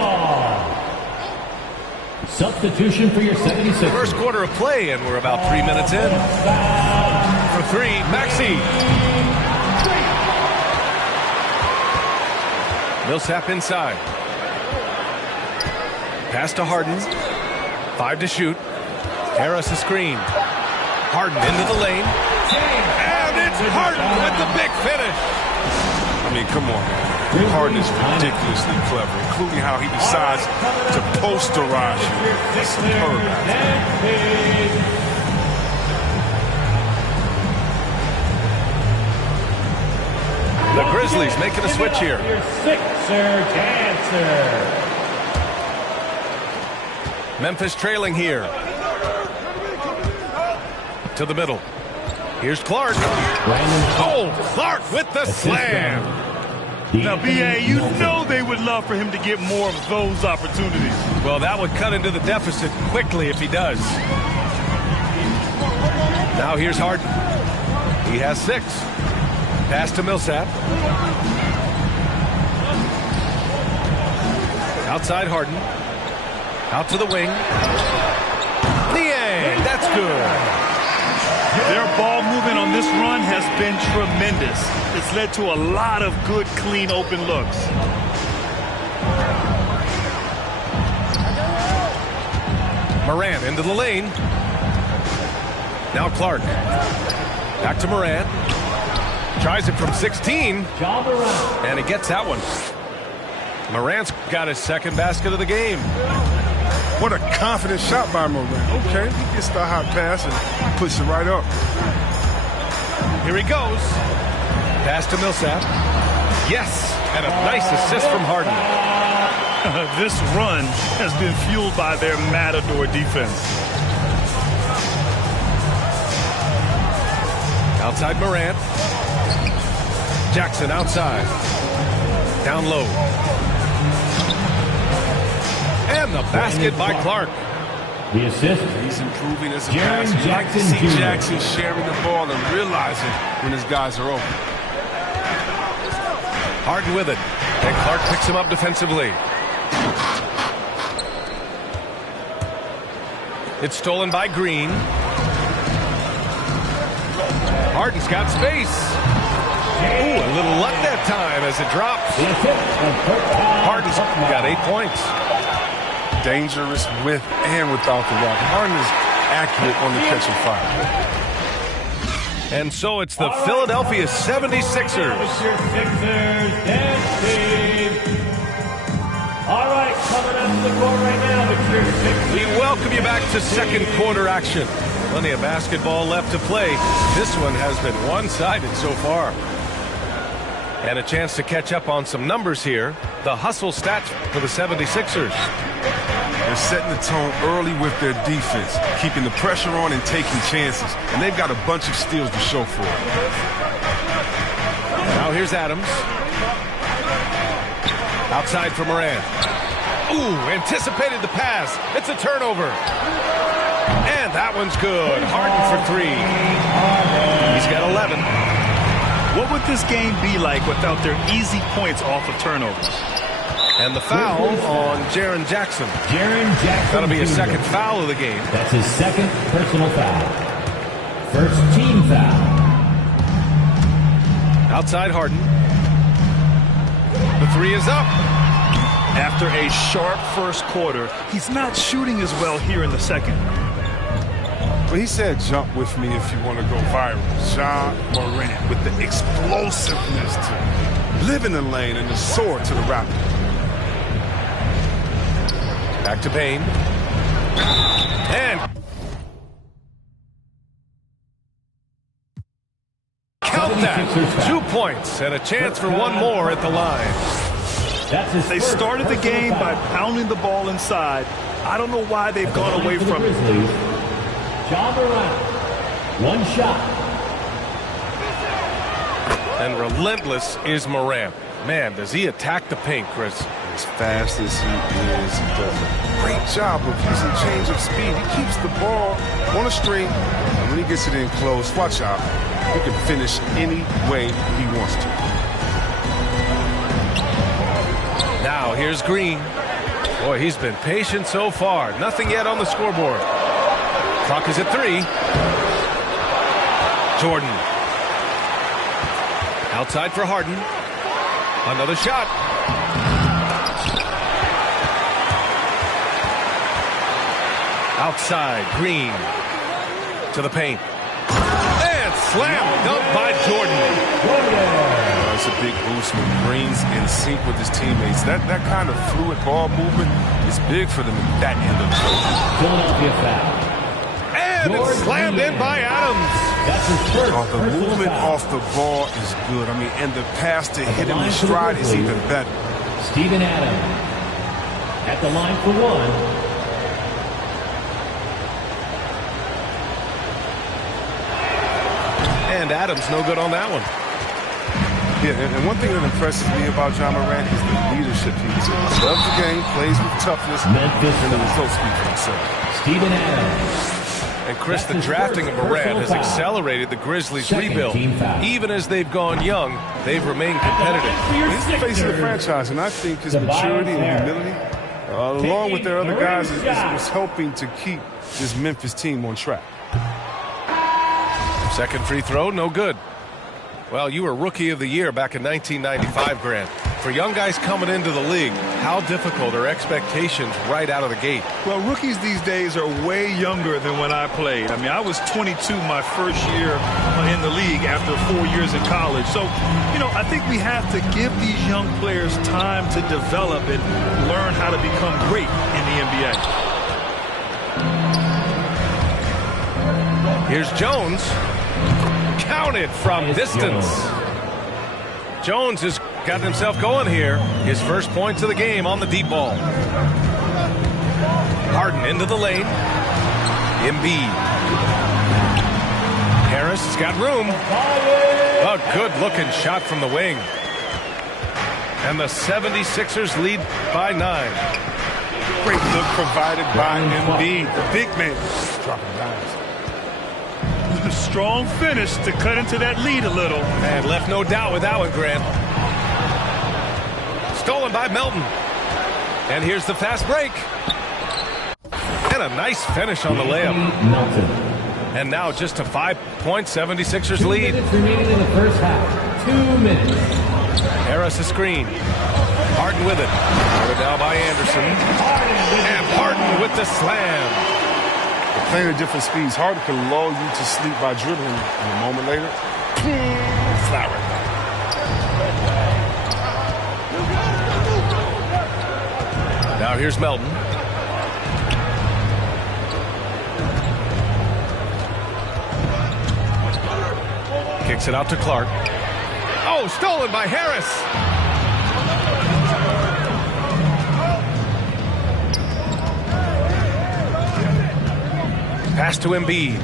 Substitution for your 76ers. First quarter of play, and we're about 3 minutes in. For three, Maxey. Millsap inside. Pass to Harden. 5 to shoot. Harris a screen. Harden into the lane. And it's Harden with the big finish. I mean, come on, man. Harden is ridiculously clever, including how he decides to posterize you. That's superb. The Grizzlies making a switch here. Your Sixer dancer. Memphis trailing here. To the middle. Here's Clark. Oh, Clark with the slam. Now, B.A., you know they would love for him to get more of those opportunities. Well, that would cut into the deficit quickly if he does. Now here's Harden. He has 6. Pass to Millsap. Outside Harden. Out to the wing. Niang, that's good. Their ball movement on this run has been tremendous. It's led to a lot of good, clean, open looks. Morant into the lane. Now Clark. Back to Morant. Tries it from 16. And he gets that one. Morant's got his second basket of the game. What a confident shot by Morant. Okay, he gets the hot pass and puts it right up. Here he goes. Pass to Millsap. Yes, and a nice assist from Harden. This run has been fueled by their matador defense. Outside Morant. Jackson outside. Down low. And the basket by Clark. The assist. He's improving as a Jaren passer. You like to Jackson see Jr. Jackson sharing the ball and realizing when his guys are open. Harden with it. And Clark picks him up defensively. It's stolen by Green. Harden's got space. Ooh, a little luck that time as it drops. Harden's got 8 points. Dangerous with and without the rock. Harden is accurate on the catch and fire. And so it's the Philadelphia 76ers. All right, coming up to the court right now, it's your Sixers. We welcome you back to second quarter action. Plenty of basketball left to play. This one has been one-sided so far. And a chance to catch up on some numbers here. The hustle stats for the 76ers. They're setting the tone early with their defense, keeping the pressure on and taking chances. And they've got a bunch of steals to show for it. Now here's Adams. Outside for Morant. Ooh, anticipated the pass. It's a turnover. And that one's good. Harden for 3. He's got 11. What would this game be like without their easy points off of turnovers? And the foul on Jaren Jackson. That'll be his second foul of the game. That's his second personal foul. First team foul. Outside Harden. The 3 is up. After a sharp first quarter, he's not shooting as well here in the second. Well, he said jump with me if you want to go viral. Ja Morant with the explosiveness to live in the lane and the sword to the Raptors. Back to Payne. And count that. 2 points and a chance for one more at the line. They started the game by pounding the ball inside. I don't know why they've gone away from it. Ja Morant. One shot. And relentless is Morant. Man, does he attack the paint, Chris. As fast as he is, he does a great job of using change of speed. He keeps the ball on a string, and when he gets it in close, watch out. He can finish any way he wants to. Now here's Green. Boy, he's been patient so far. Nothing yet on the scoreboard. Clock is at 3. Jordan. Outside for Harden. Another shot. Outside, Green. To the paint. And slam dunk by Jordan. That's a big boost when Green's in sync with his teammates. That kind of fluid ball movement is big for them at that end of the floor. Philadelphia foul. And it's slammed in by Adams. That's his first the movement off the ball is good. I mean, and the pass to hit him in stride is even better. Steven Adams at the line for 1. And Adams no good on that one. Yeah, and one thing that impresses me about Ja Morant is the leadership he exhibits. Loves the game, plays with toughness, and the results speak for themselves. Steven Adams. And Chris, the drafting of Morant has accelerated the Grizzlies' rebuild. Even as they've gone young, they've remained competitive. He's the face of the franchise, and I think his maturity and humility, along with their other guys, is helping to keep this Memphis team on track. Second free throw, no good. Well, you were Rookie of the Year back in 1995, Grant. For young guys coming into the league, how difficult are expectations right out of the gate? Well, rookies these days are way younger than when I played. I mean, I was 22 my first year in the league after 4 years in college. So, you know, I think we have to give these young players time to develop and learn how to become great in the NBA. Here's Jones. Counted from distance. Jones has gotten himself going here. His first points of the game on the deep ball. Harden into the lane. Embiid. Harris has got room. A good-looking shot from the wing. And the 76ers lead by 9. Great look provided by Embiid, the big man. Dropping dimes. Strong finish to cut into that lead a little. And left no doubt with that one, Grant. Stolen by Melton. And here's the fast break. And a nice finish on the layup. And now just a 5-point 76ers lead. 2 minutes remaining in the first half. 2 minutes. Harris a screen. Harden with it. Guarded now by Anderson. And Harden with the slam. They're playing at different speeds. Harden can lull you to sleep by dribbling, and a moment later, flat right back. Now here's Melton. Kicks it out to Clark. Oh, stolen by Harris. Pass to Embiid.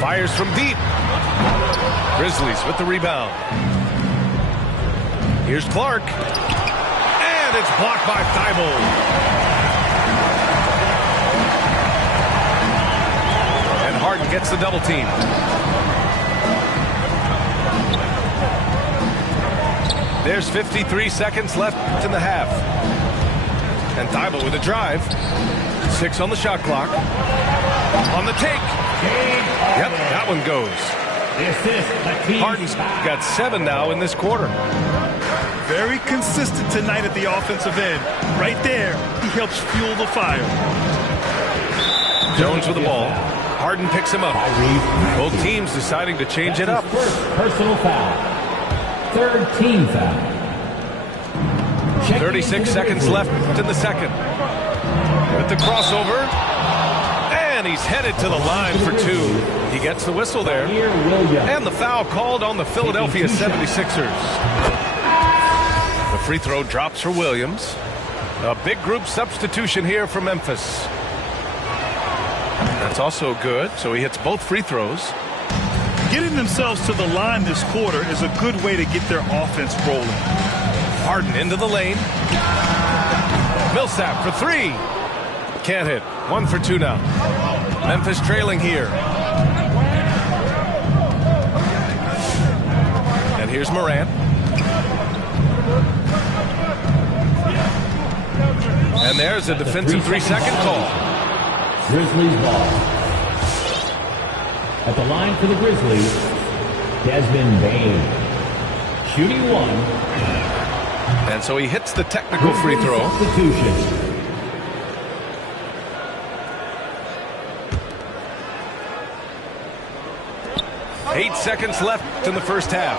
Fires from deep. Grizzlies with the rebound. Here's Clark. And it's blocked by Thibault. And Harden gets the double team. There's 53 seconds left in the half. And Thibault with a drive. 6 on the shot clock. On the take. Yep, that one goes. Harden's got 7 now in this quarter. Very consistent tonight at the offensive end. Right there, he helps fuel the fire. Jones with the ball. Harden picks him up. Both teams deciding to change it up. First personal foul. Third team foul. 36 seconds left in the second. With the crossover. And he's headed to the line for 2. He gets the whistle there. And the foul called on the Philadelphia 76ers. The free throw drops for Williams. A big group substitution here for Memphis. That's also good, so he hits both free throws. Getting themselves to the line this quarter is a good way to get their offense rolling. Harden into the lane. Millsap for 3. Can't hit. 1 for 2 now. Memphis trailing here. And here's Morant. And there's a defensive 3-second call. Grizzlies ball. At the line for the Grizzlies, Desmond Bain. Shooting 1. And so he hits the technical free throw. Substitution. Eight seconds left in the first half.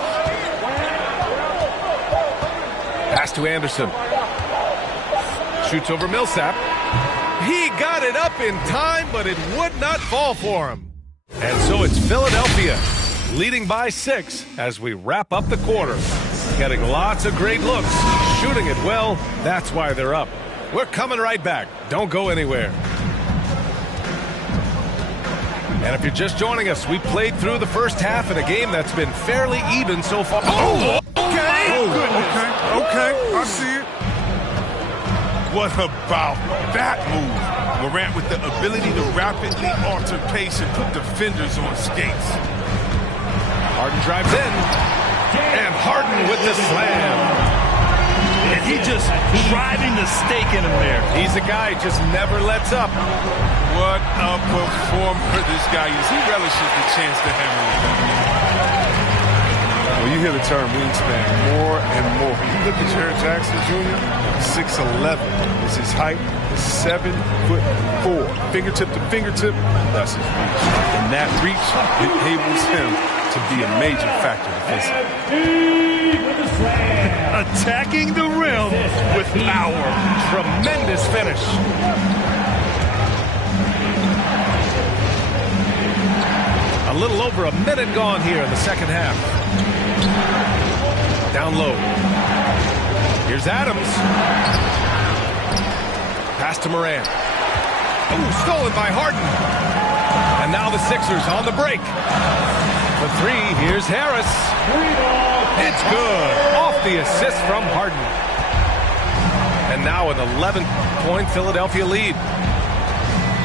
Pass to Anderson. Shoots over Millsap. He got it up in time, but it would not fall for him. And so it's Philadelphia leading by 6 as we wrap up the quarter. Getting lots of great looks, shooting it well. That's why they're up. We're coming right back. Don't go anywhere. And if you're just joining us, we played through the first half in a game that's been fairly even so far. Oh, okay. Okay, I see it. What about that move? Morant with the ability to rapidly alter pace and put defenders on skates. Harden drives in. And Harden with the slam. And he just driving the stake in him there. He's a guy who just never lets up. What a performer this guy is. He relishes the chance to hammer it down. Well, you hear the term wingspan more and more. You look at Jared Jackson Jr., 6'11" is his height, 7'4". Fingertip to fingertip, that's his reach. And that reach enables him to be a major factor defensively. Attacking the rim with power. Tremendous finish. A little over a minute gone here in the second half. Down low. Here's Adams. Pass to Morant. Oh, stolen by Harden. And now the Sixers on the break. For three, here's Harris. It's good. Off the assist from Harden. And now an 11-point Philadelphia lead.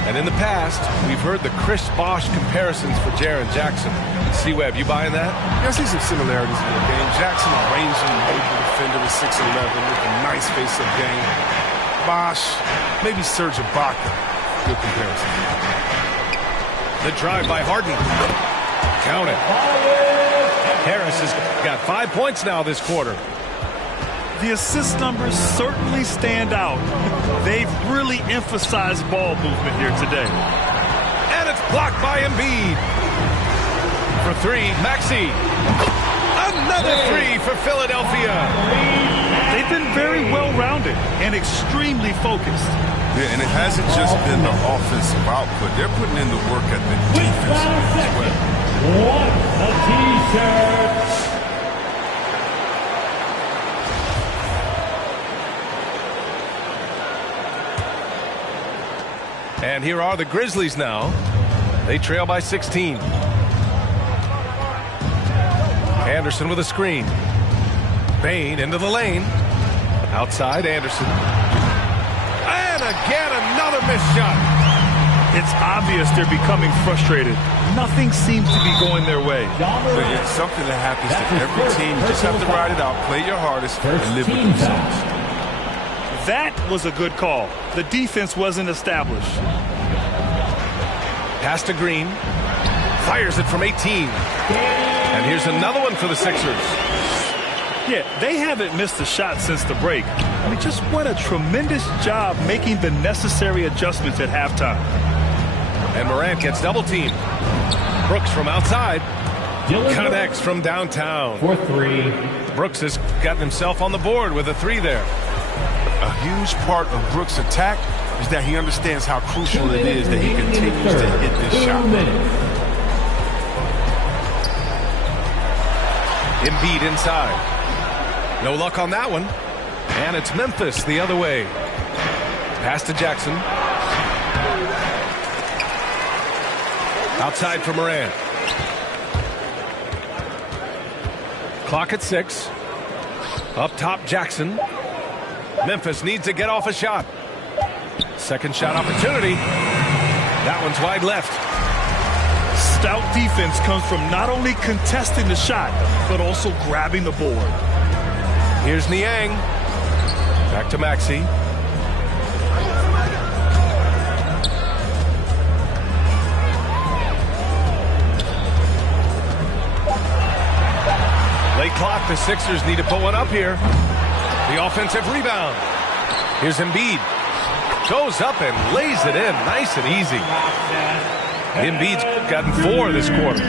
And in the past, we've heard the Chris Bosh comparisons for Jaren Jackson. C-Web, you buying that? Yeah, I see some similarities in the game. Jackson, a ranging, able defender with 6'11", with a nice face-up game. Bosh, maybe Serge Ibaka. Good comparison. The drive by Harden. Count it. Harris has got 5 points now this quarter. The assist numbers certainly stand out. They've really emphasized ball movement here today. And it's blocked by Embiid. For three, Maxey. Another three for Philadelphia. They've been very well-rounded and extremely focused. Yeah, and it hasn't just been the offensive output. They're putting in the work at the defense as well. What a T-shirt! And here are the Grizzlies now. They trail by 16. Anderson with a screen. Bane into the lane. Outside, Anderson. And again, another missed shot. It's obvious they're becoming frustrated. Nothing seems to be going their way. It's something that happens to every team. You just have to ride it out, play your hardest, and live with themselves. That was a good call. The defense wasn't established. Pass to Green. Fires it from 18. And here's another one for the Sixers. Yeah, they haven't missed a shot since the break. I mean, just what a tremendous job making the necessary adjustments at halftime. And Morant gets double-teamed. Brooks from outside. Connects from downtown. For three. Brooks has gotten himself on the board with a three there. A huge part of Brooks' attack is that he understands how crucial it is that he continues to hit this shot. Embiid inside. No luck on that one. And it's Memphis the other way. Pass to Jackson. Outside for Morant. Clock at 6. Up top, Jackson. Memphis needs to get off a shot. Second shot opportunity. That one's wide left. Stout defense comes from not only contesting the shot, but also grabbing the board. Here's Niang. Back to Maxey. Late clock, the Sixers need to put one up here. The offensive rebound. Here's Embiid. Goes up and lays it in. Nice and easy. Embiid's gotten 4 this quarter.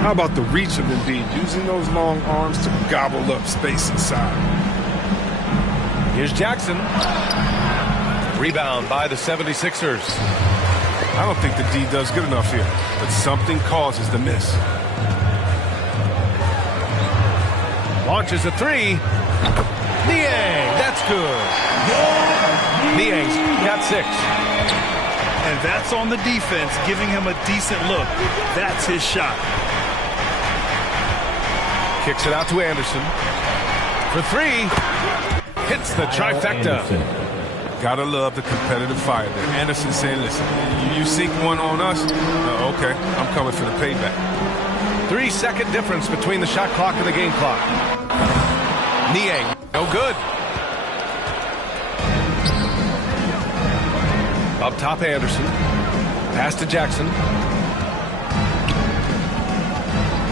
How about the reach of Embiid, using those long arms to gobble up space inside? Here's Jackson. Rebound by the 76ers. I don't think the D does good enough here, but something causes the miss. Launches a three. Niang, that's good. Niang's got 6. And that's on the defense, giving him a decent look. That's his shot. Kicks it out to Anderson. For 3. Hits the trifecta. Gotta love the competitive fire there. Anderson saying, listen, you sink one on us? Okay, I'm coming for the payback. 3-second difference between the shot clock and the game clock. Niang, no good. Up top, Anderson. Pass to Jackson.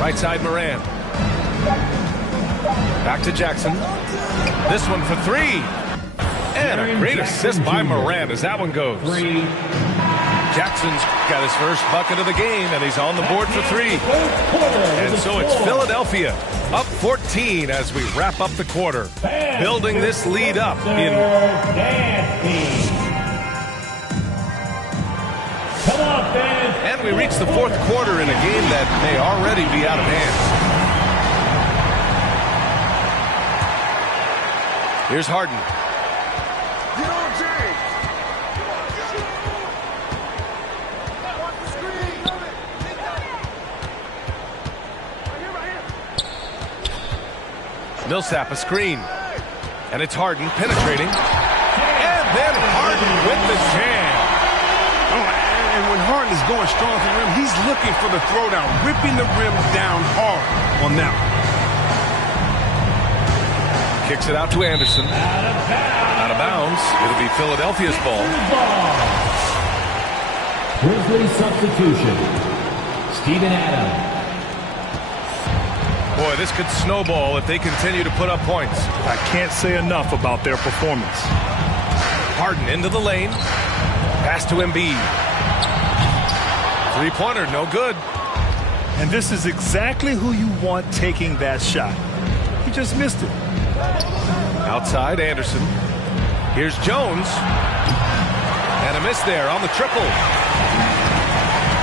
Right side, Morant. Back to Jackson. This one for three. And a great assist by Morant as that one goes. Jackson's got his first bucket of the game, and he's on the board for three. And so it's Philadelphia up 14 as we wrap up the quarter, building this lead up in. And we reach the fourth quarter in a game that may already be out of hand. Here's Harden. Millsap a screen. And it's Harden penetrating. And then Harden with the jam. And when Harden is going strong for the rim, he's looking for the throwdown, ripping the rim down hard on that one. Kicks it out to Anderson. Out of bounds. It'll be Philadelphia's ball. Grizzlies substitution. Steven Adams. Boy, this could snowball if they continue to put up points. I can't say enough about their performance. Harden into the lane. Pass to Embiid. Three-pointer, no good. And this is exactly who you want taking that shot. He just missed it. Outside, Anderson. Here's Jones. And a miss there on the triple.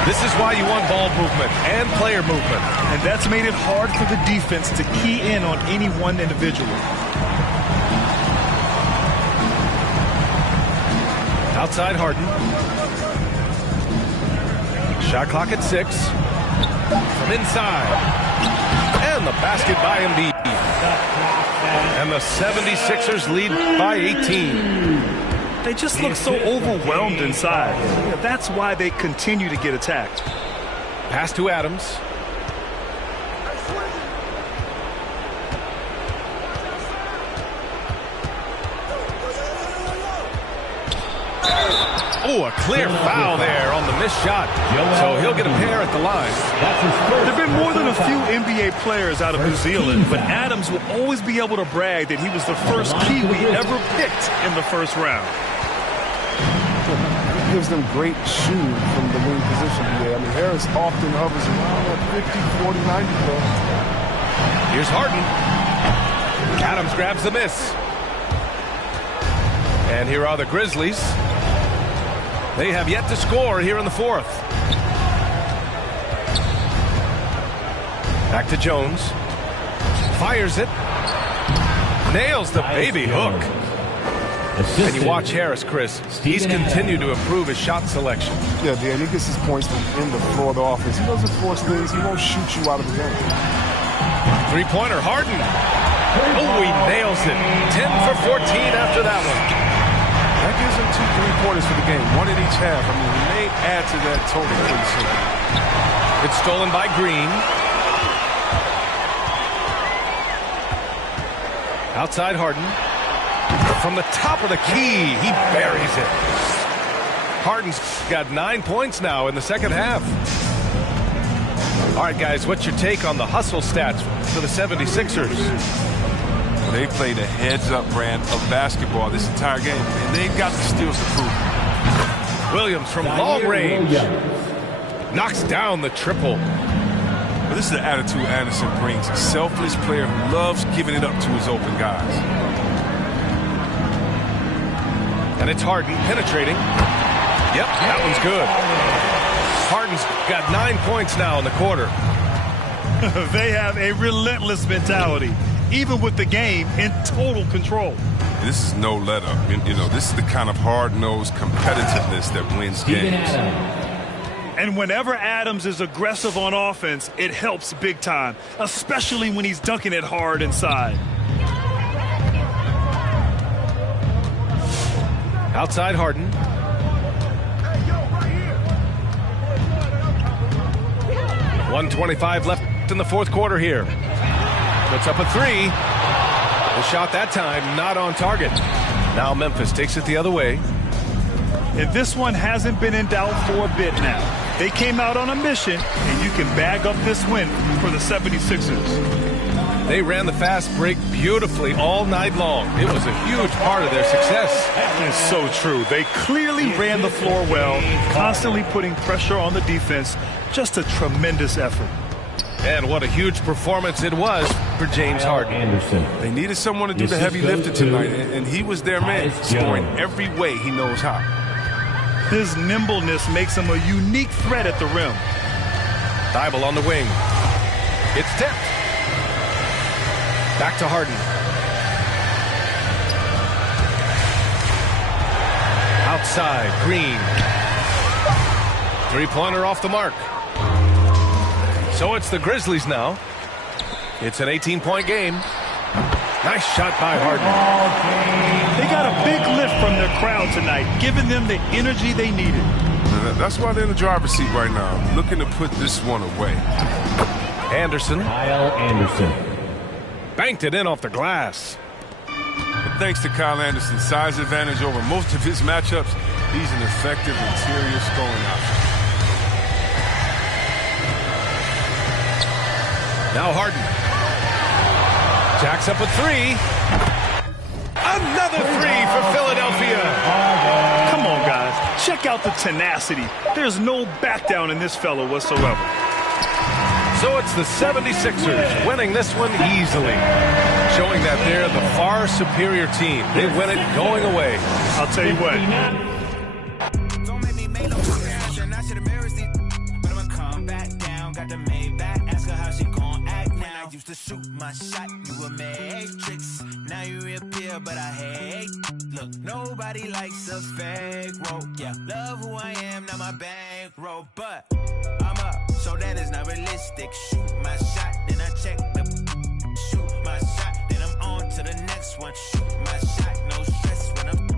This is why you want ball movement and player movement. And that's made it hard for the defense to key in on any one individual. Outside Harden. Shot clock at 6. From inside. And the basket by Embiid. And the 76ers lead by 18. They just look so overwhelmed inside. That's why they continue to get attacked. Pass to Adams. Oh, a clear foul there on the missed shot. So he'll get a pair at the line. There have been more than a few NBA players out of New Zealand, but Adams will always be able to brag that he was the first Kiwi ever picked in the first round. It gives them great shooting from the wing position today. I mean, Harris often hovers around that 50, 40, 90 club. Here's Harden. Adams grabs the miss. And here are the Grizzlies. They have yet to score here in the fourth. Back to Jones. Fires it. Nails the baby hook. And you watch Harris, Chris. He's continued to improve his shot selection. Yeah, Dan, he gets his points from in the floor of the offense. He doesn't force things. He won't shoot you out of the game. Three-pointer, Harden. Oh, he nails it. 10 for 14 after that one. That gives him 2 3-pointers for the game, one in each half. I mean, he may add to that total pretty soon. It's stolen by Green. Outside Harden. From the top of the key, he buries it. Harden's got 9 points now in the second half. All right, guys, what's your take on the hustle stats for the 76ers? They played a heads-up brand of basketball this entire game, and they've got the steals to prove it. Williams from long range knocks down the triple. But this is the attitude Anderson brings. A selfless player who loves giving it up to his open guys. And it's Harden penetrating. Yep, that one's good. Harden's got 9 points now in the quarter. They have a relentless mentality, even with the game in total control. This is no let-up. You know, this is the kind of hard-nosed competitiveness that wins games. And whenever Adams is aggressive on offense, it helps big time, especially when he's dunking it hard inside. Outside Harden. .125 left in the fourth quarter here. Puts up a three. The shot that time not on target. Now Memphis takes it the other way. And this one hasn't been in doubt for a bit now. They came out on a mission, and you can bag up this win for the 76ers. They ran the fast break beautifully all night long. It was a huge part of their success. It's so true. They clearly ran the floor well, constantly putting pressure on the defense. Just a tremendous effort. And what a huge performance it was for James Harden. They needed someone to do the heavy lifting tonight, and he was their man, scoring every way he knows how. His nimbleness makes him a unique threat at the rim. Thibault on the wing. It's tipped. Back to Harden. Outside, Green. Three-pointer off the mark. So it's the Grizzlies now. It's an 18-point game. Nice shot by Harden. They got a big lift from their crowd tonight, giving them the energy they needed. That's why they're in the driver's seat right now, looking to put this one away. Anderson. Kyle Anderson. Banked it in off the glass. But thanks to Kyle Anderson's size advantage over most of his matchups, he's an effective interior scoring option. Now Harden. Jacks up a three. Another three for Philadelphia. Come on, guys. Check out the tenacity. There's no back down in this fellow whatsoever. So it's the 76ers winning this one easily, showing that they're the far superior team. They win it going away. I'll tell you what. Don't make me make no comparison. I should embarrass these, but I'ma come back down. Got the Maybach. Ask her how she gon' act now. I used to shoot my shot. You a matrix. Now you reappear, but I hate. Look, nobody likes a fake rope. Yeah, love who I am, not my bankroll, but I'm up. So that is not realistic. Shoot my shot, then I check the shoot my shot, then I'm on to the next one. Shoot my shot, no stress when I'm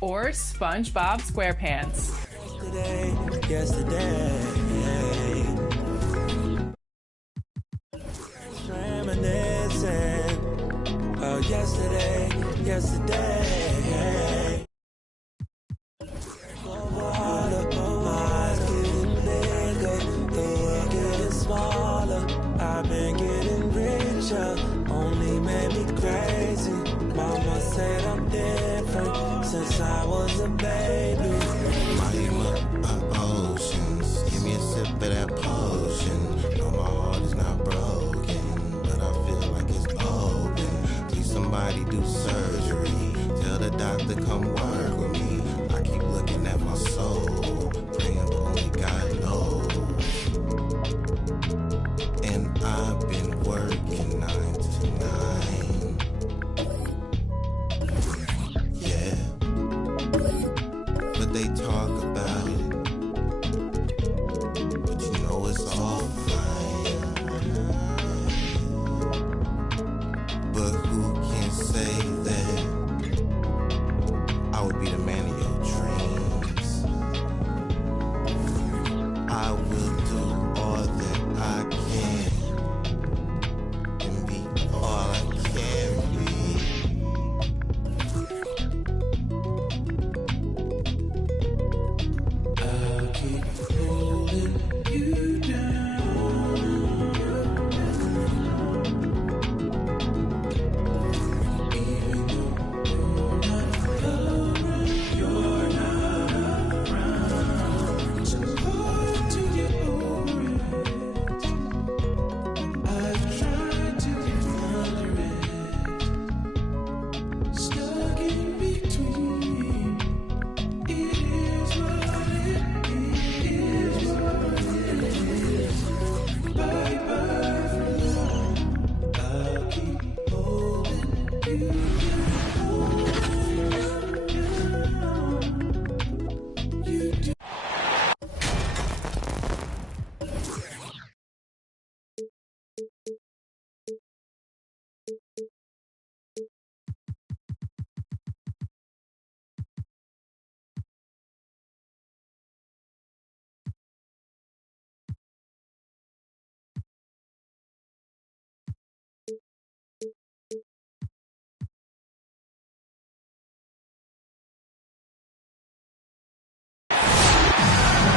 or SpongeBob SquarePants. Yesterday. Reminiscing about yesterday. Water, my eyes getting bigger, the world getting smaller. I've been getting richer, only made me crazy. Mama said I'm different since I was a baby. Oceans, give me a sip of that potion. No, my heart is not broken, but I feel like it's open. Please somebody do surgery. Tell the doctor come work with me. I keep looking at my soul, praying but only God knows. And I've been working 9 to 9. Yeah, but they talk about it. But you know it's all fine. But who can say that I would be the man of your dreams? I will do all that I can and be all I can be. I'll keep holding you down. Even though you're not around, you're not around. So hard to get over it. I've tried to get under it. Stuck in between. It is what it is. Bye bye for now. I'll keep holding you down. You do.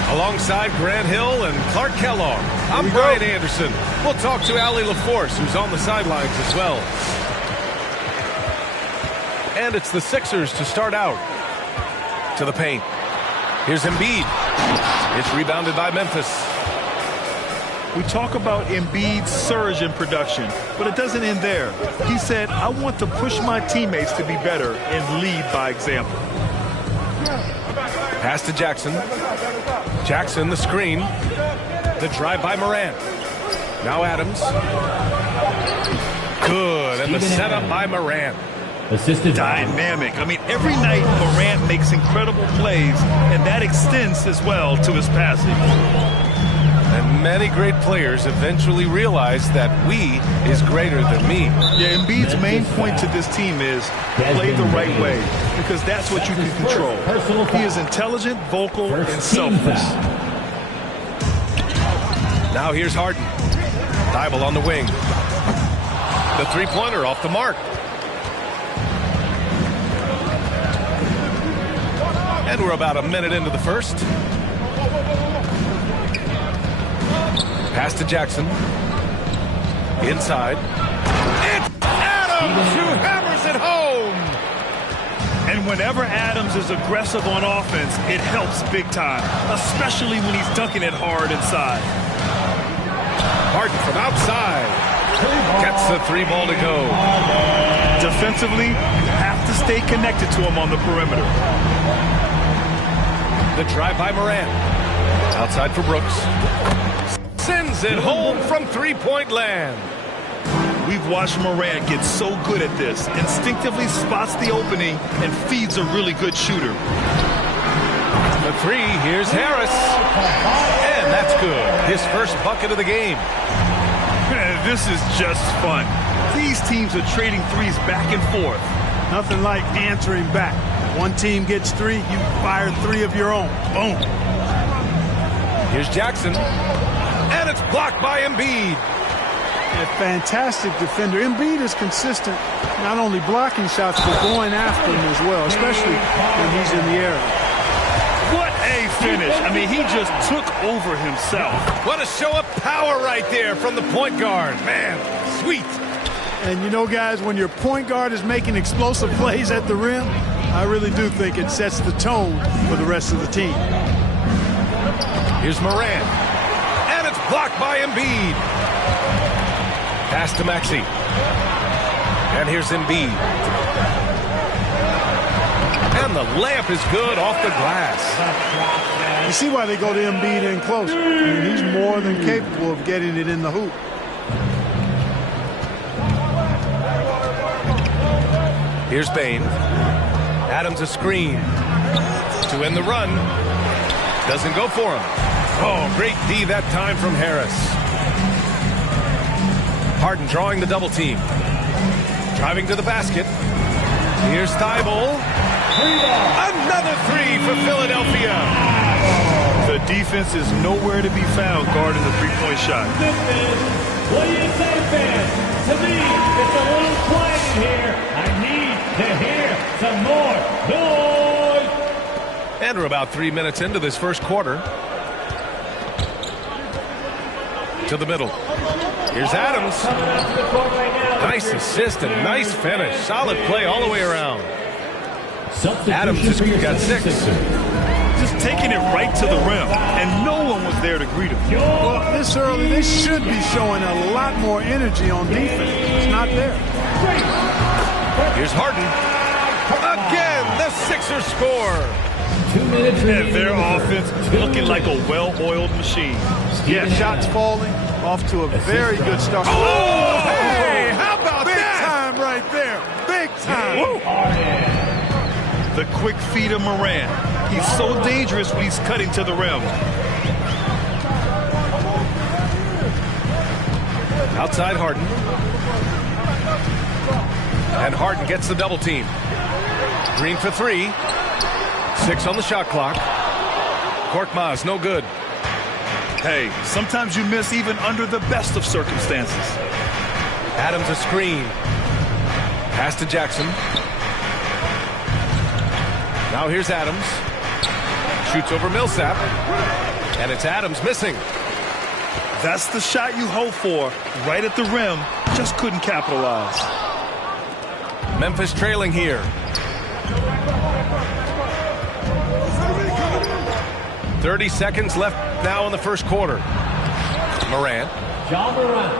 Alongside Grant Hill and Clark Kellogg, I'm Brian Anderson. We'll talk to Allie LaForce, who's on the sidelines as well. And it's the Sixers to start out. To the paint. Here's Embiid. It's rebounded by Memphis. We talk about Embiid's surge in production, but it doesn't end there. He said, I want to push my teammates to be better and lead by example. Pass to Jackson. Jackson, the screen. The drive by Morant. Now Adams. Good, and the setup by Morant. Assisted dynamic. I mean, every night Morant makes incredible plays, and that extends as well to his passing. And many great players eventually realize that we is greater than me. Yeah, Embiid's main point to this team is play the right way, because that's what you can control. He is intelligent, vocal, and selfless. Now here's Harden. Thibault on the wing. The three-pointer off the mark. And we're about a minute into the first. Pass to Jackson. Inside. It's Adams who hammers it home. And whenever Adams is aggressive on offense, it helps big time, especially when he's dunking it hard inside. Harden from outside. Gets the three ball to go. Defensively, you have to stay connected to him on the perimeter. The drive by Morant. Outside for Brooks. Sends it home from three-point land. We've watched Morant get so good at this. Instinctively spots the opening and feeds a really good shooter. The three, here's Harris. And that's good. His first bucket of the game. This is just fun. These teams are trading threes back and forth. Nothing like answering back. One team gets 3, you fire 3 of your own. Boom. Here's Jackson. And it's blocked by Embiid. A fantastic defender. Embiid is consistent, not only blocking shots, but going after them as well, especially when he's in the area. What a finish. I mean, he just took over himself. What a show of power right there from the point guard. Man, sweet. And you know, guys, when your point guard is making explosive plays at the rim, I really do think it sets the tone for the rest of the team. Here's Morant. And it's blocked by Embiid. Pass to Maxey. And here's Embiid. And the layup is good off the glass. You see why they go to Embiid in close. I mean, he's more than capable of getting it in the hoop. Here's Bane. Adams a screen. To end the run. Doesn't go for him. Oh, great D that time from Harris. Harden drawing the double team. Driving to the basket. Here's Thibault. Another 3 for Philadelphia. The defense is nowhere to be found guarding the three-point shot. What do you say, fans? To me, it's a little quiet in here. I need to hear some more noise. And we're about 3 minutes into this first quarter. To the middle. Here's Adams. Nice assist and nice finish. Solid play all the way around. Adams has got 6. Just taking it right to the rim, and no one was there to greet him. Well, this early, they should be showing a lot more energy on defense. It's not there. Here's Harden. Again, the Sixers score. 2 minutes And their offense looking like a well-oiled machine. Yeah, shots falling off to a very good start. Oh, hey, how about Big that? time right there. Big time. The quick feed of Morant. He's so dangerous when he's cutting to the rim. Outside Harden. And Harden gets the double team. Green for 3. 6 on the shot clock. Korkmaz, no good. Hey, sometimes you miss even under the best of circumstances. Adams a screen. Pass to Jackson. Now here's Adams. Shoots over Millsap. And it's Adams missing. That's the shot you hope for. Right at the rim. Just couldn't capitalize. Memphis trailing here. 30 seconds left now in the first quarter. Morant. John Morant.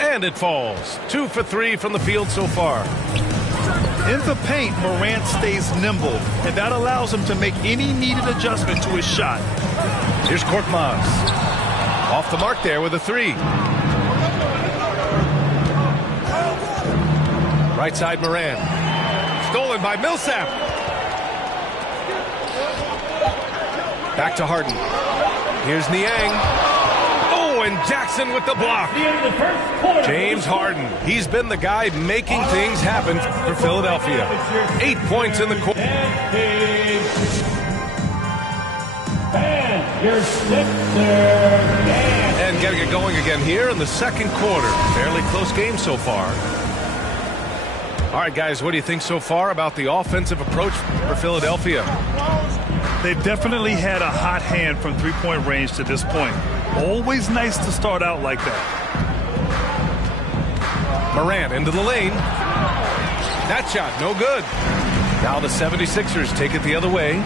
And it falls. 2 for 3 from the field so far. In the paint, Morant stays nimble, and that allows him to make any needed adjustment to his shot. Here's Korkmaz. Off the mark there with a 3. Right side Morant. Stolen by Millsap. Back to Harden. Here's Niang. Oh, and Jackson with the block. James Harden. He's been the guy making things happen for Philadelphia. 8 points in the quarter. And getting it going again here in the second quarter. Fairly close game so far. All right, guys, what do you think so far about the offensive approach for Philadelphia? They've definitely had a hot hand from three-point range to this point. Always nice to start out like that. Morant into the lane. That shot, no good. Now the 76ers take it the other way.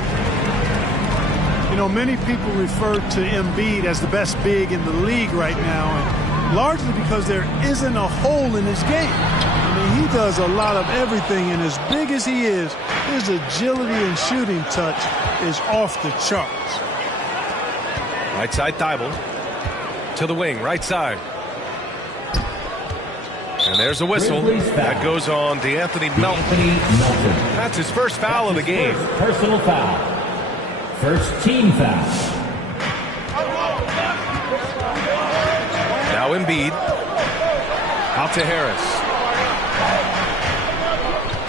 You know, many people refer to Embiid as the best big in the league right now, and largely because there isn't a hole in his game. I mean, he does a lot of everything, and as big as he is, his agility and shooting touch is off the charts. Right side Thibault. To the wing, right side. And there's a whistle. That goes on DeAnthony Melton. That's his first foul of the game. Personal foul. First team foul. Now Embiid. Out to Harris.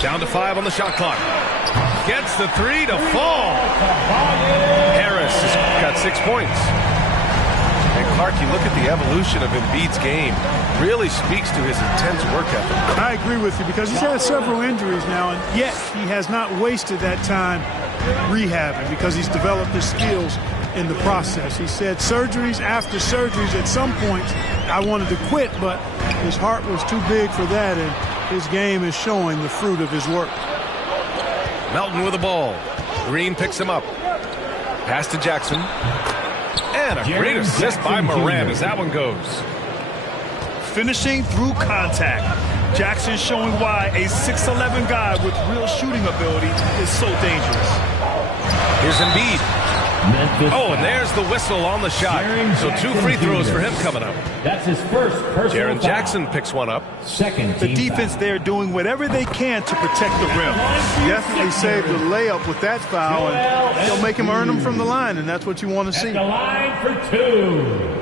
Down to 5 on the shot clock. Gets the three to fall. Harris has got 6 points. And Clark, you look at the evolution of Embiid's game. Really speaks to his intense work ethic. I agree with you because he's had several injuries now, and yet he has not wasted that time rehabbing because he's developed his skills in the process. He said surgeries after surgeries, at some points I wanted to quit, but his heart was too big for that, and his game is showing the fruit of his work. Melton with the ball. Green picks him up. Pass to Jackson. And a great assist by Moran as that one goes. Finishing through contact. Jackson showing why a 6'11" guy with real shooting ability is so dangerous. Here's Embiid. Oh, and there's the whistle on the shot. So 2 free throws for him coming up. That's his first personal Jaren Jackson picks one up. Second the defense there doing whatever they can to protect the rim. Definitely saved the layup with that foul, and they'll make him earn them from the line, and that's what you want to see. The line for 2.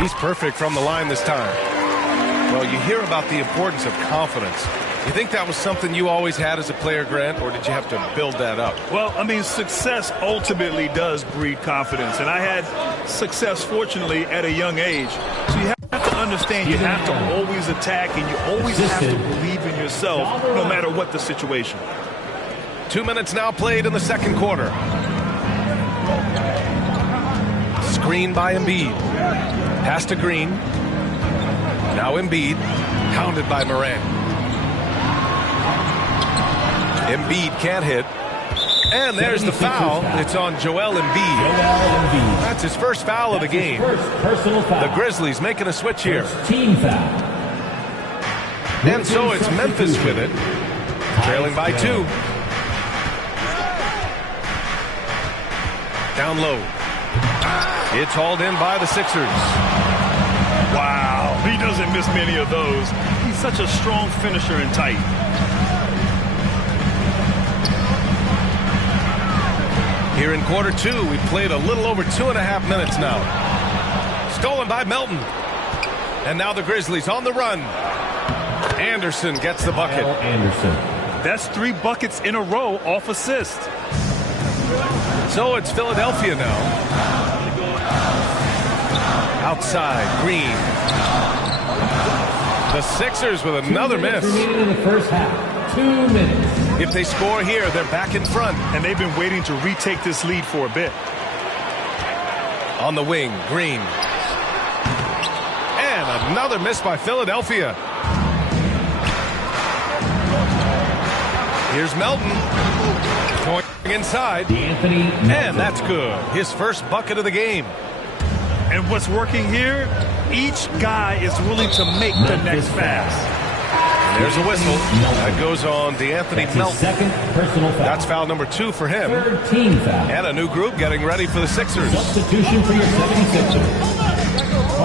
He's perfect from the line this time. Well, you hear about the importance of confidence. You think that was something you always had as a player, Grant, or did you have to build that up? Well, I mean, success ultimately does breed confidence, and I had success, fortunately, at a young age. So you have to understand you have to always attack, and you always have to believe in yourself, no matter what the situation. 2 minutes now played in the second quarter. Screen by Embiid. Pass to Green. Now Embiid, hounded by Moran. Embiid can't hit. And there's the foul. It's on Joel Embiid. That's his first foul of the game. Personal foul. The Grizzlies making a switch here. Team foul. And so it's Memphis with it. Trailing by 2. Down low. It's hauled in by the Sixers. Wow, he doesn't miss many of those. He's such a strong finisher and tight. Here in quarter 2, we've played a little over 2.5 minutes now. Stolen by Melton. And now the Grizzlies on the run. Anderson gets the bucket. Anderson. That's 3 buckets in a row off assist. So it's Philadelphia now. Outside, Green. The Sixers with another miss. Remaining in the first half. 2 minutes. If they score here, they're back in front. And they've been waiting to retake this lead for a bit. On the wing, Green. And another miss by Philadelphia. Here's Melton. Going inside. And that's good. His first bucket of the game. And what's working here, each guy is willing to make the next pass. And there's a whistle. That goes on DeAnthony Melton. Second personal foul. That's foul number 2 for him. Third team foul. And a new group getting ready for the Sixers. Substitution for your 76ers.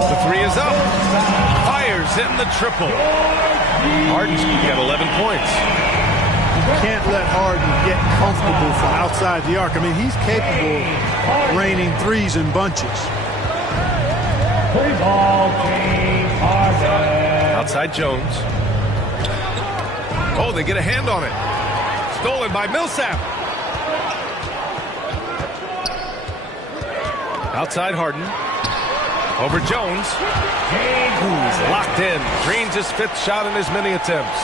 The 3 is up. Fires in the triple. Harden's got 11 points. You can't let Harden get comfortable from outside the arc. I mean, he's capable of raining threes in bunches. Free ball, James Harden. Outside Jones. Oh, they get a hand on it. Stolen by Millsap. Outside Harden. Over Jones. He's locked in. Green's his 5th shot in as many attempts.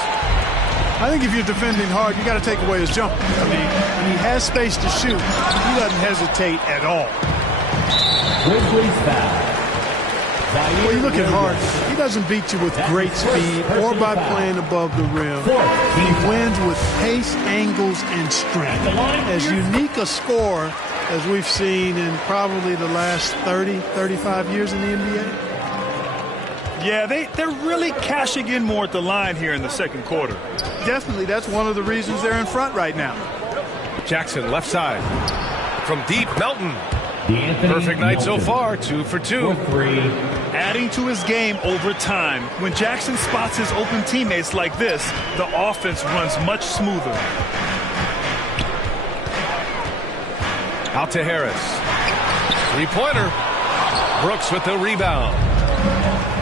I think if you're defending hard, you got to take away his jumper. I mean, when he has space to shoot, he doesn't hesitate at all. Grizzlies foul. Well, you look at Harden, he doesn't beat you with great speed or by playing above the rim. He wins with pace, angles, and strength. As unique a scorer as we've seen in probably the last 30, 35 years in the NBA. Yeah, they're really cashing in more at the line here in the second quarter. Definitely, that's one of the reasons they're in front right now. Jackson, left side. From deep, Melton. Perfect night so far, 2 for 2. Adding to his game over time. When Jackson spots his open teammates like this, the offense runs much smoother. Out to Harris. 3-pointer. Brooks with the rebound.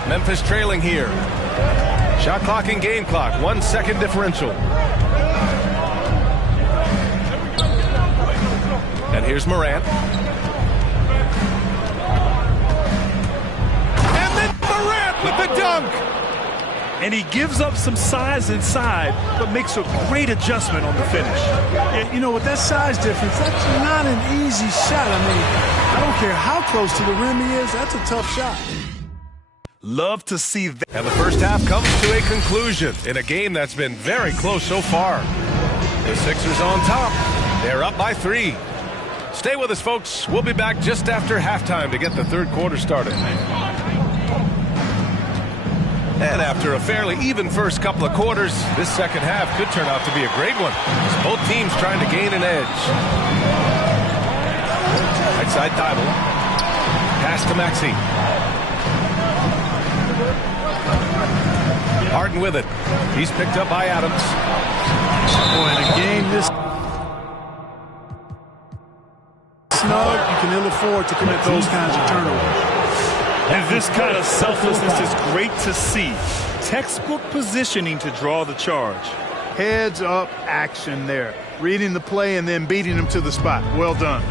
Memphis trailing here. Shot clock and game clock. 1 second differential. And here's Morant. And then Morant with the dunk. And he gives up some size inside, but makes a great adjustment on the finish. Yeah, you know, with that size difference, that's not an easy shot. I mean, I don't care how close to the rim he is, that's a tough shot. Love to see that. And the first half comes to a conclusion in a game that's been very close so far. The Sixers on top. They're up by 3. Stay with us, folks. We'll be back just after halftime to get the third quarter started. And after a fairly even first couple of quarters, this second half could turn out to be a great one, as both teams trying to gain an edge. Right side Thibault. Pass to Maxey. Harden with it. He's picked up by Adams. Boy, in a game this snug, you can ill afford to commit those kinds of turnovers. And this kind of selflessness is great to see. Textbook positioning to draw the charge. Heads up action there. Reading the play and then beating them to the spot. Well done.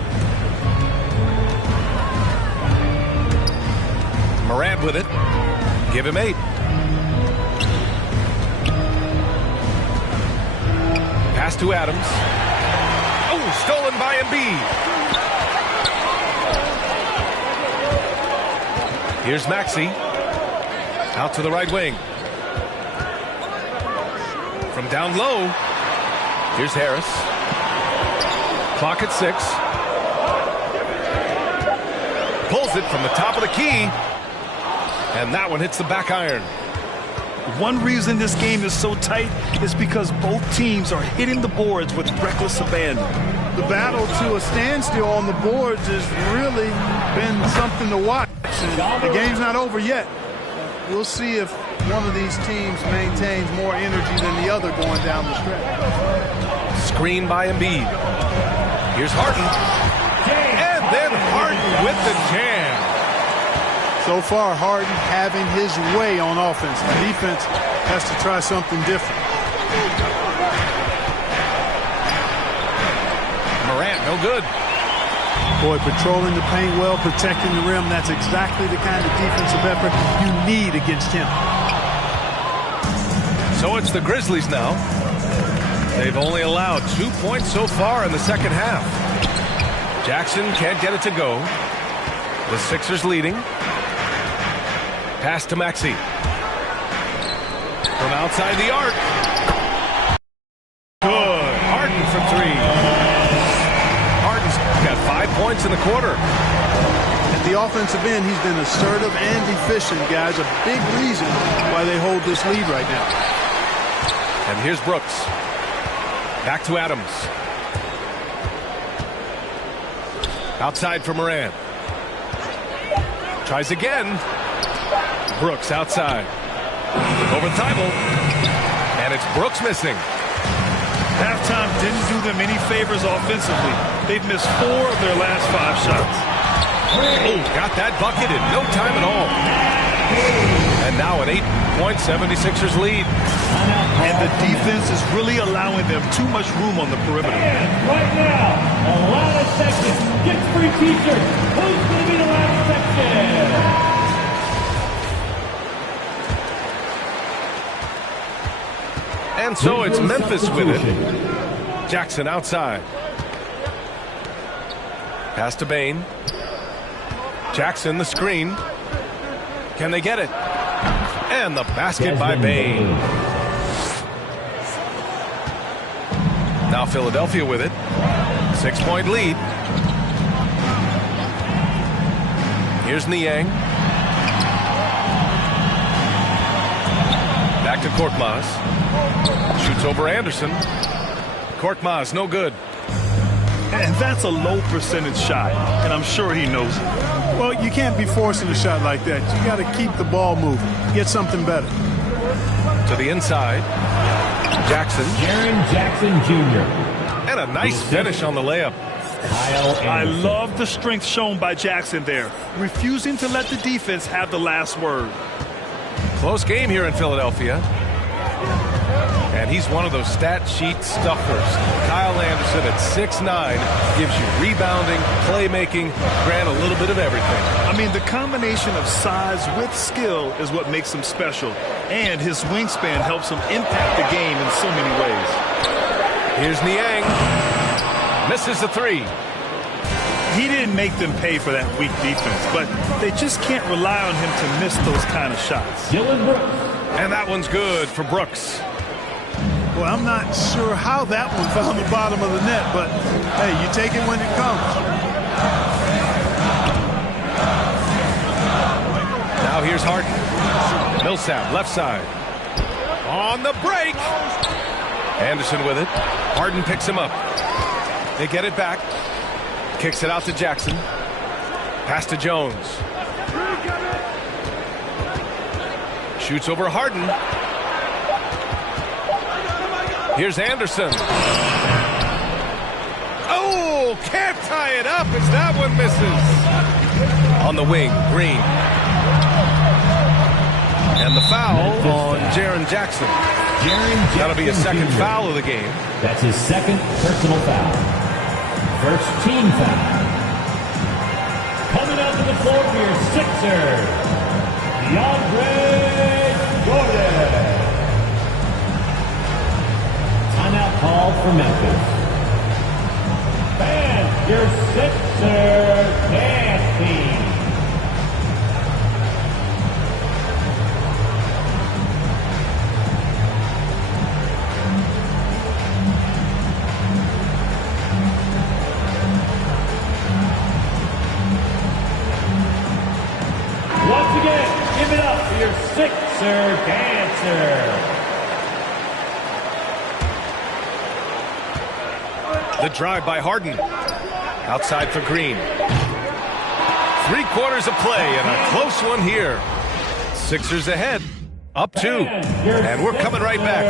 Morant with it. Give him 8. Pass to Adams. Oh, stolen by Embiid. Here's Maxey. Out to the right wing. From down low. Here's Harris. Clock at 6. Pulls it from the top of the key. And that one hits the back iron. One reason this game is so tight is because both teams are hitting the boards with reckless abandon. The battle to a standstill on the boards has really been something to watch. And the game's not over yet. We'll see if one of these teams maintains more energy than the other going down the stretch. Screen by Embiid. Here's Harden. And then Harden with the jam. So far, Harden having his way on offense. The defense has to try something different. Morant, no good. Boy, patrolling the paint well, protecting the rim. That's exactly the kind of defensive effort you need against him. So it's the Grizzlies now. They've only allowed 2 points so far in the second half. Jackson can't get it to go. The Sixers leading. Pass to Maxey. From outside the arc. Good. Harden for 3. Harden's got 5 points in the quarter. At the offensive end, he's been assertive and efficient, guys. A big reason why they hold this lead right now. And here's Brooks. Back to Adams. Outside for Morant. Tries again. Brooks outside. Over Thibault. And it's Brooks missing. Halftime didn't do them any favors offensively. They've missed 4 of their last 5 shots. Oh, got that bucket in no time at all. And now an 8-point 76ers lead. And the defense is really allowing them too much room on the perimeter. And right now, Atlanta section gets free t-shirts. Who's going to be the last section? And so it's Memphis with it. Jackson outside. Pass to Bane. Jackson the screen. Can they get it? And the basket by Bane. Now Philadelphia with it. 6-point lead. Here's Niang. Back to Korkmaz. Shoots over Anderson. Korkmaz, no good. And that's a low percentage shot, and I'm sure he knows it. Well, you can't be forcing a shot like that. You got to keep the ball moving. Get something better. To the inside. Jackson. Jaren Jackson Jr. And a nice finish on the layup. I love the strength shown by Jackson there, refusing to let the defense have the last word. Close game here in Philadelphia. And he's one of those stat sheet stuffers. Kyle Anderson at 6'9" gives you rebounding, playmaking, Grant, a little bit of everything. I mean, the combination of size with skill is what makes him special. And his wingspan helps him impact the game in so many ways. Here's Niang. Misses the three. He didn't make them pay for that weak defense, but they just can't rely on him to miss those kind of shots. And that one's good for Brooks. Well, I'm not sure how that one found the bottom of the net, but hey, you take it when it comes. Now here's Harden. Millsap, left side. On the break. Anderson with it. Harden picks him up. They get it back. Kicks it out to Jackson. Pass to Jones. Shoots over Harden. Here's Anderson. Oh, can't tie it up as that one misses. On the wing, Green. And the foul on Jaren Jackson. That'll be a second foul of the game. That's his second personal foul. First team foul. Coming out to the floor for your Sixers, DeAndre Jordan. Timeout called for Memphis. And your Sixers dance team. Once again, give it up for your Sixer dancer. The drive by Harden. Outside for Green. 3 quarters of play and a close one here. Sixers ahead. Up 2. And we're coming right back.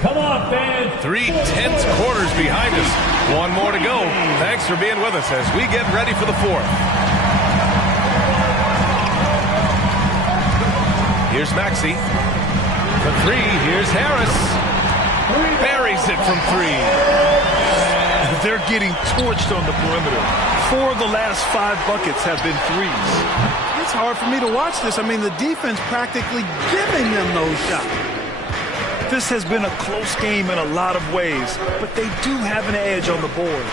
Come on, fans. 3 tense quarters behind us. 1 more to go. Thanks for being with us as we get ready for the 4th. Here's Maxey. For 3, here's Harris. Buries it from 3. They're getting torched on the perimeter. 4 of the last 5 buckets have been threes. It's hard for me to watch this. I mean, the defense practically giving them those shots. This has been a close game in a lot of ways, but they do have an edge on the boards.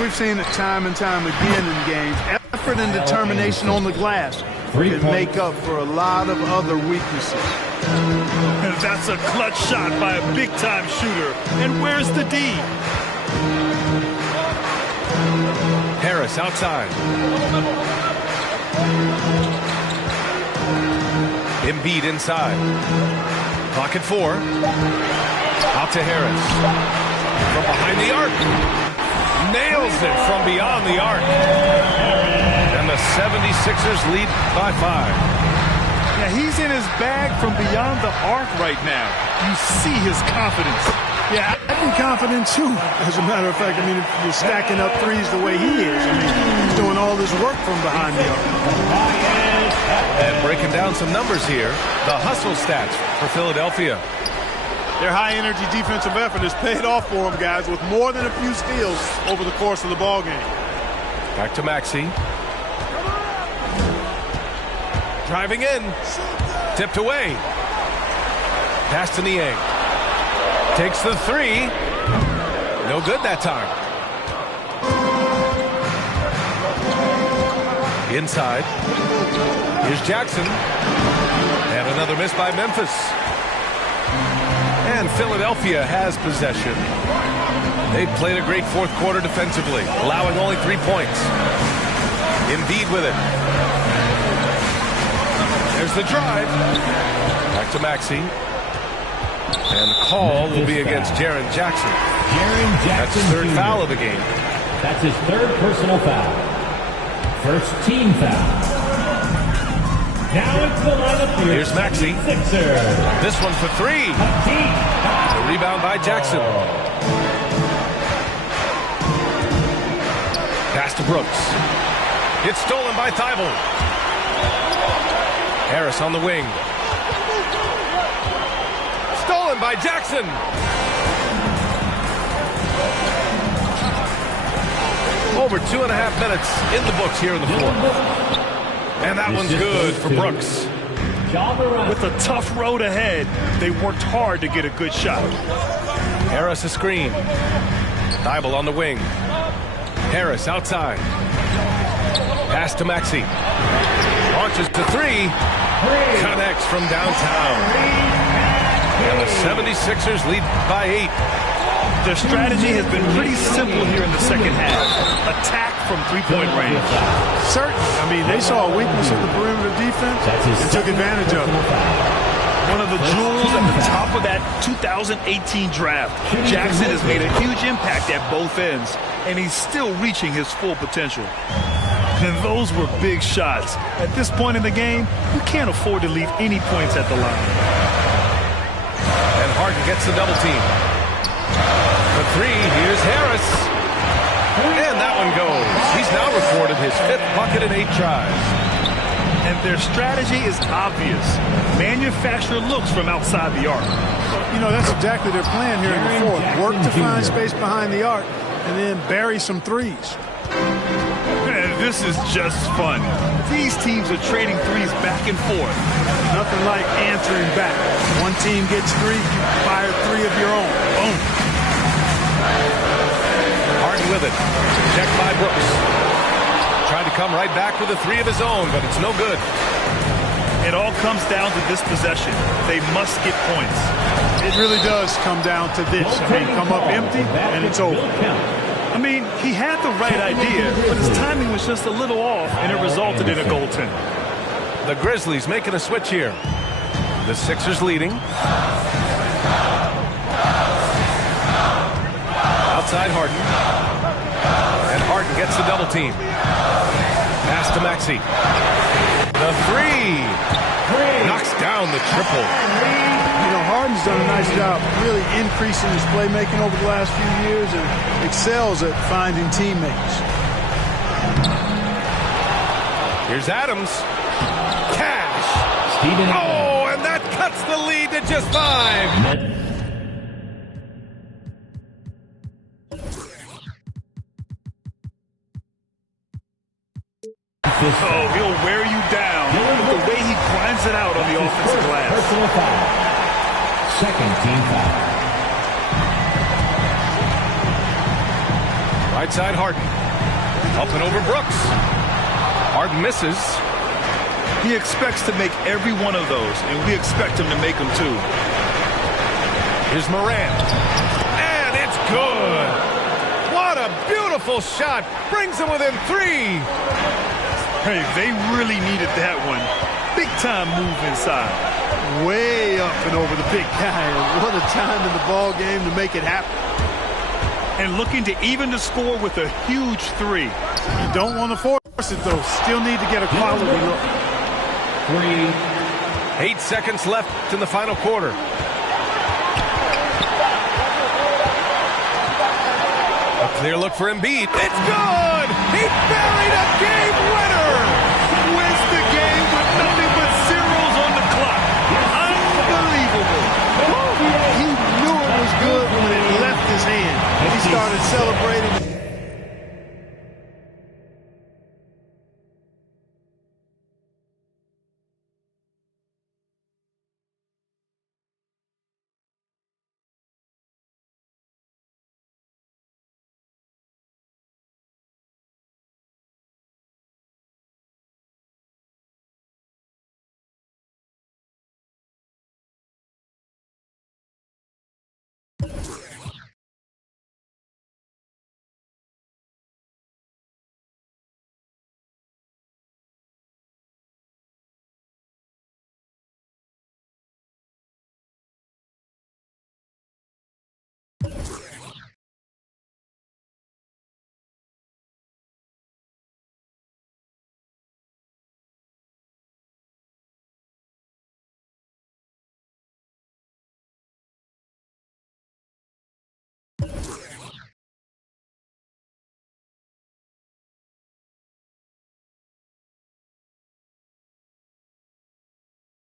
We've seen it time and time again in games. Effort and determination on the glass can make up for a lot of other weaknesses. That's a clutch shot by a big-time shooter. And where's the D? Harris outside. Embiid inside. Clock at 4. Out to Harris. From behind the arc. Nails it from beyond the arc. And the 76ers lead by 5. Yeah, he's in his bag from beyond the arc right now. You see his confidence. Yeah, I'd be confident too. As a matter of fact, I mean, if you're stacking up threes the way he is, I mean, he's doing all this work from behind the arc. And breaking down some numbers here, the hustle stats for Philadelphia. Their high-energy defensive effort has paid off for them, guys, with more than a few steals over the course of the ball game. Back to Maxey. Driving in. Tipped away. Pass to Niang. Takes the 3. No good that time. Inside. Here's Jackson. And another miss by Memphis. And Philadelphia has possession. They've played a great 4th quarter defensively, allowing only 3 points. Embiid with it. There's the drive. Back to Maxey. And the call will be against Jaren Jackson. That's his 3rd foul of the game. That's his 3rd personal foul. First team foul. Now into the lineup for Here's Maxey. This one for 3. The rebound by Jackson. Pass to Brooks. It's stolen by Thibault. Harris on the wing. Stolen by Jackson. Over 2.5 minutes in the books here in the fourth. And that one's good for Brooks. With a tough road ahead, they worked hard to get a good shot. Harris a screen. Thibault on the wing. Harris outside. Pass to Maxey. Launches to three. Connects from downtown. And the 76ers lead by 8. Their strategy has been pretty simple here in the second half. Attack from three-point range. Certainly. I mean, they saw a weakness in the perimeter defense and took advantage of it. One of the jewels at the top of that 2018 draft. Jackson has made a huge impact at both ends, and he's still reaching his full potential. And those were big shots. At this point in the game, you can't afford to leave any points at the line. And Harden gets the double team. The three, here's Harris. And that one goes. He's now recorded his 5th bucket in 8 tries. And their strategy is obvious. Manufacture looks from outside the arc. You know, that's exactly their plan here in the fourth. Work to find space behind the arc and then bury some threes. Man, this is just fun. These teams are trading threes back and forth. Nothing like answering back. One team gets 3, you fire 3 of your own. Boom. Harden with it. Checked by Brooks. Tried to come right back with a 3 of his own, but it's no good. It all comes down to this possession. They must get points. It really does come down to this. I mean, come up empty, and it's over. I mean, he had the right idea, but his timing was just a little off, and it resulted in a goaltend. The Grizzlies making a switch here. The Sixers leading. Outside Harden. And Harden gets the double team. Pass to Maxey. The 3. Knocks down the triple. You know, Harden's done a nice job really increasing his playmaking over the last few years and excels at finding teammates. Here's Adams. Cash. Oh, and that cuts the lead to just 5. Oh, he'll wear you down with the way he grinds it out on the offensive glass. Personal foul. Second team foul. Right side Harden. Up and over Brooks. Harden misses. He expects to make every one of those, and we expect him to make them too. Here's Morant. And it's good. What a beautiful shot. Brings him within 3. Hey, they really needed that one. Big time move inside. Way up and over the big guy. What a time in the ball game to make it happen. And looking to even the score with a huge 3. You don't want to force it, though. Still need to get a quality look. 3. 8 seconds left in the final quarter. A clear look for Embiid. It's good! He buried a game winner! Wins the game with nothing but zeros on the clock. Unbelievable. He knew it was good when it left his hand. He started celebrating.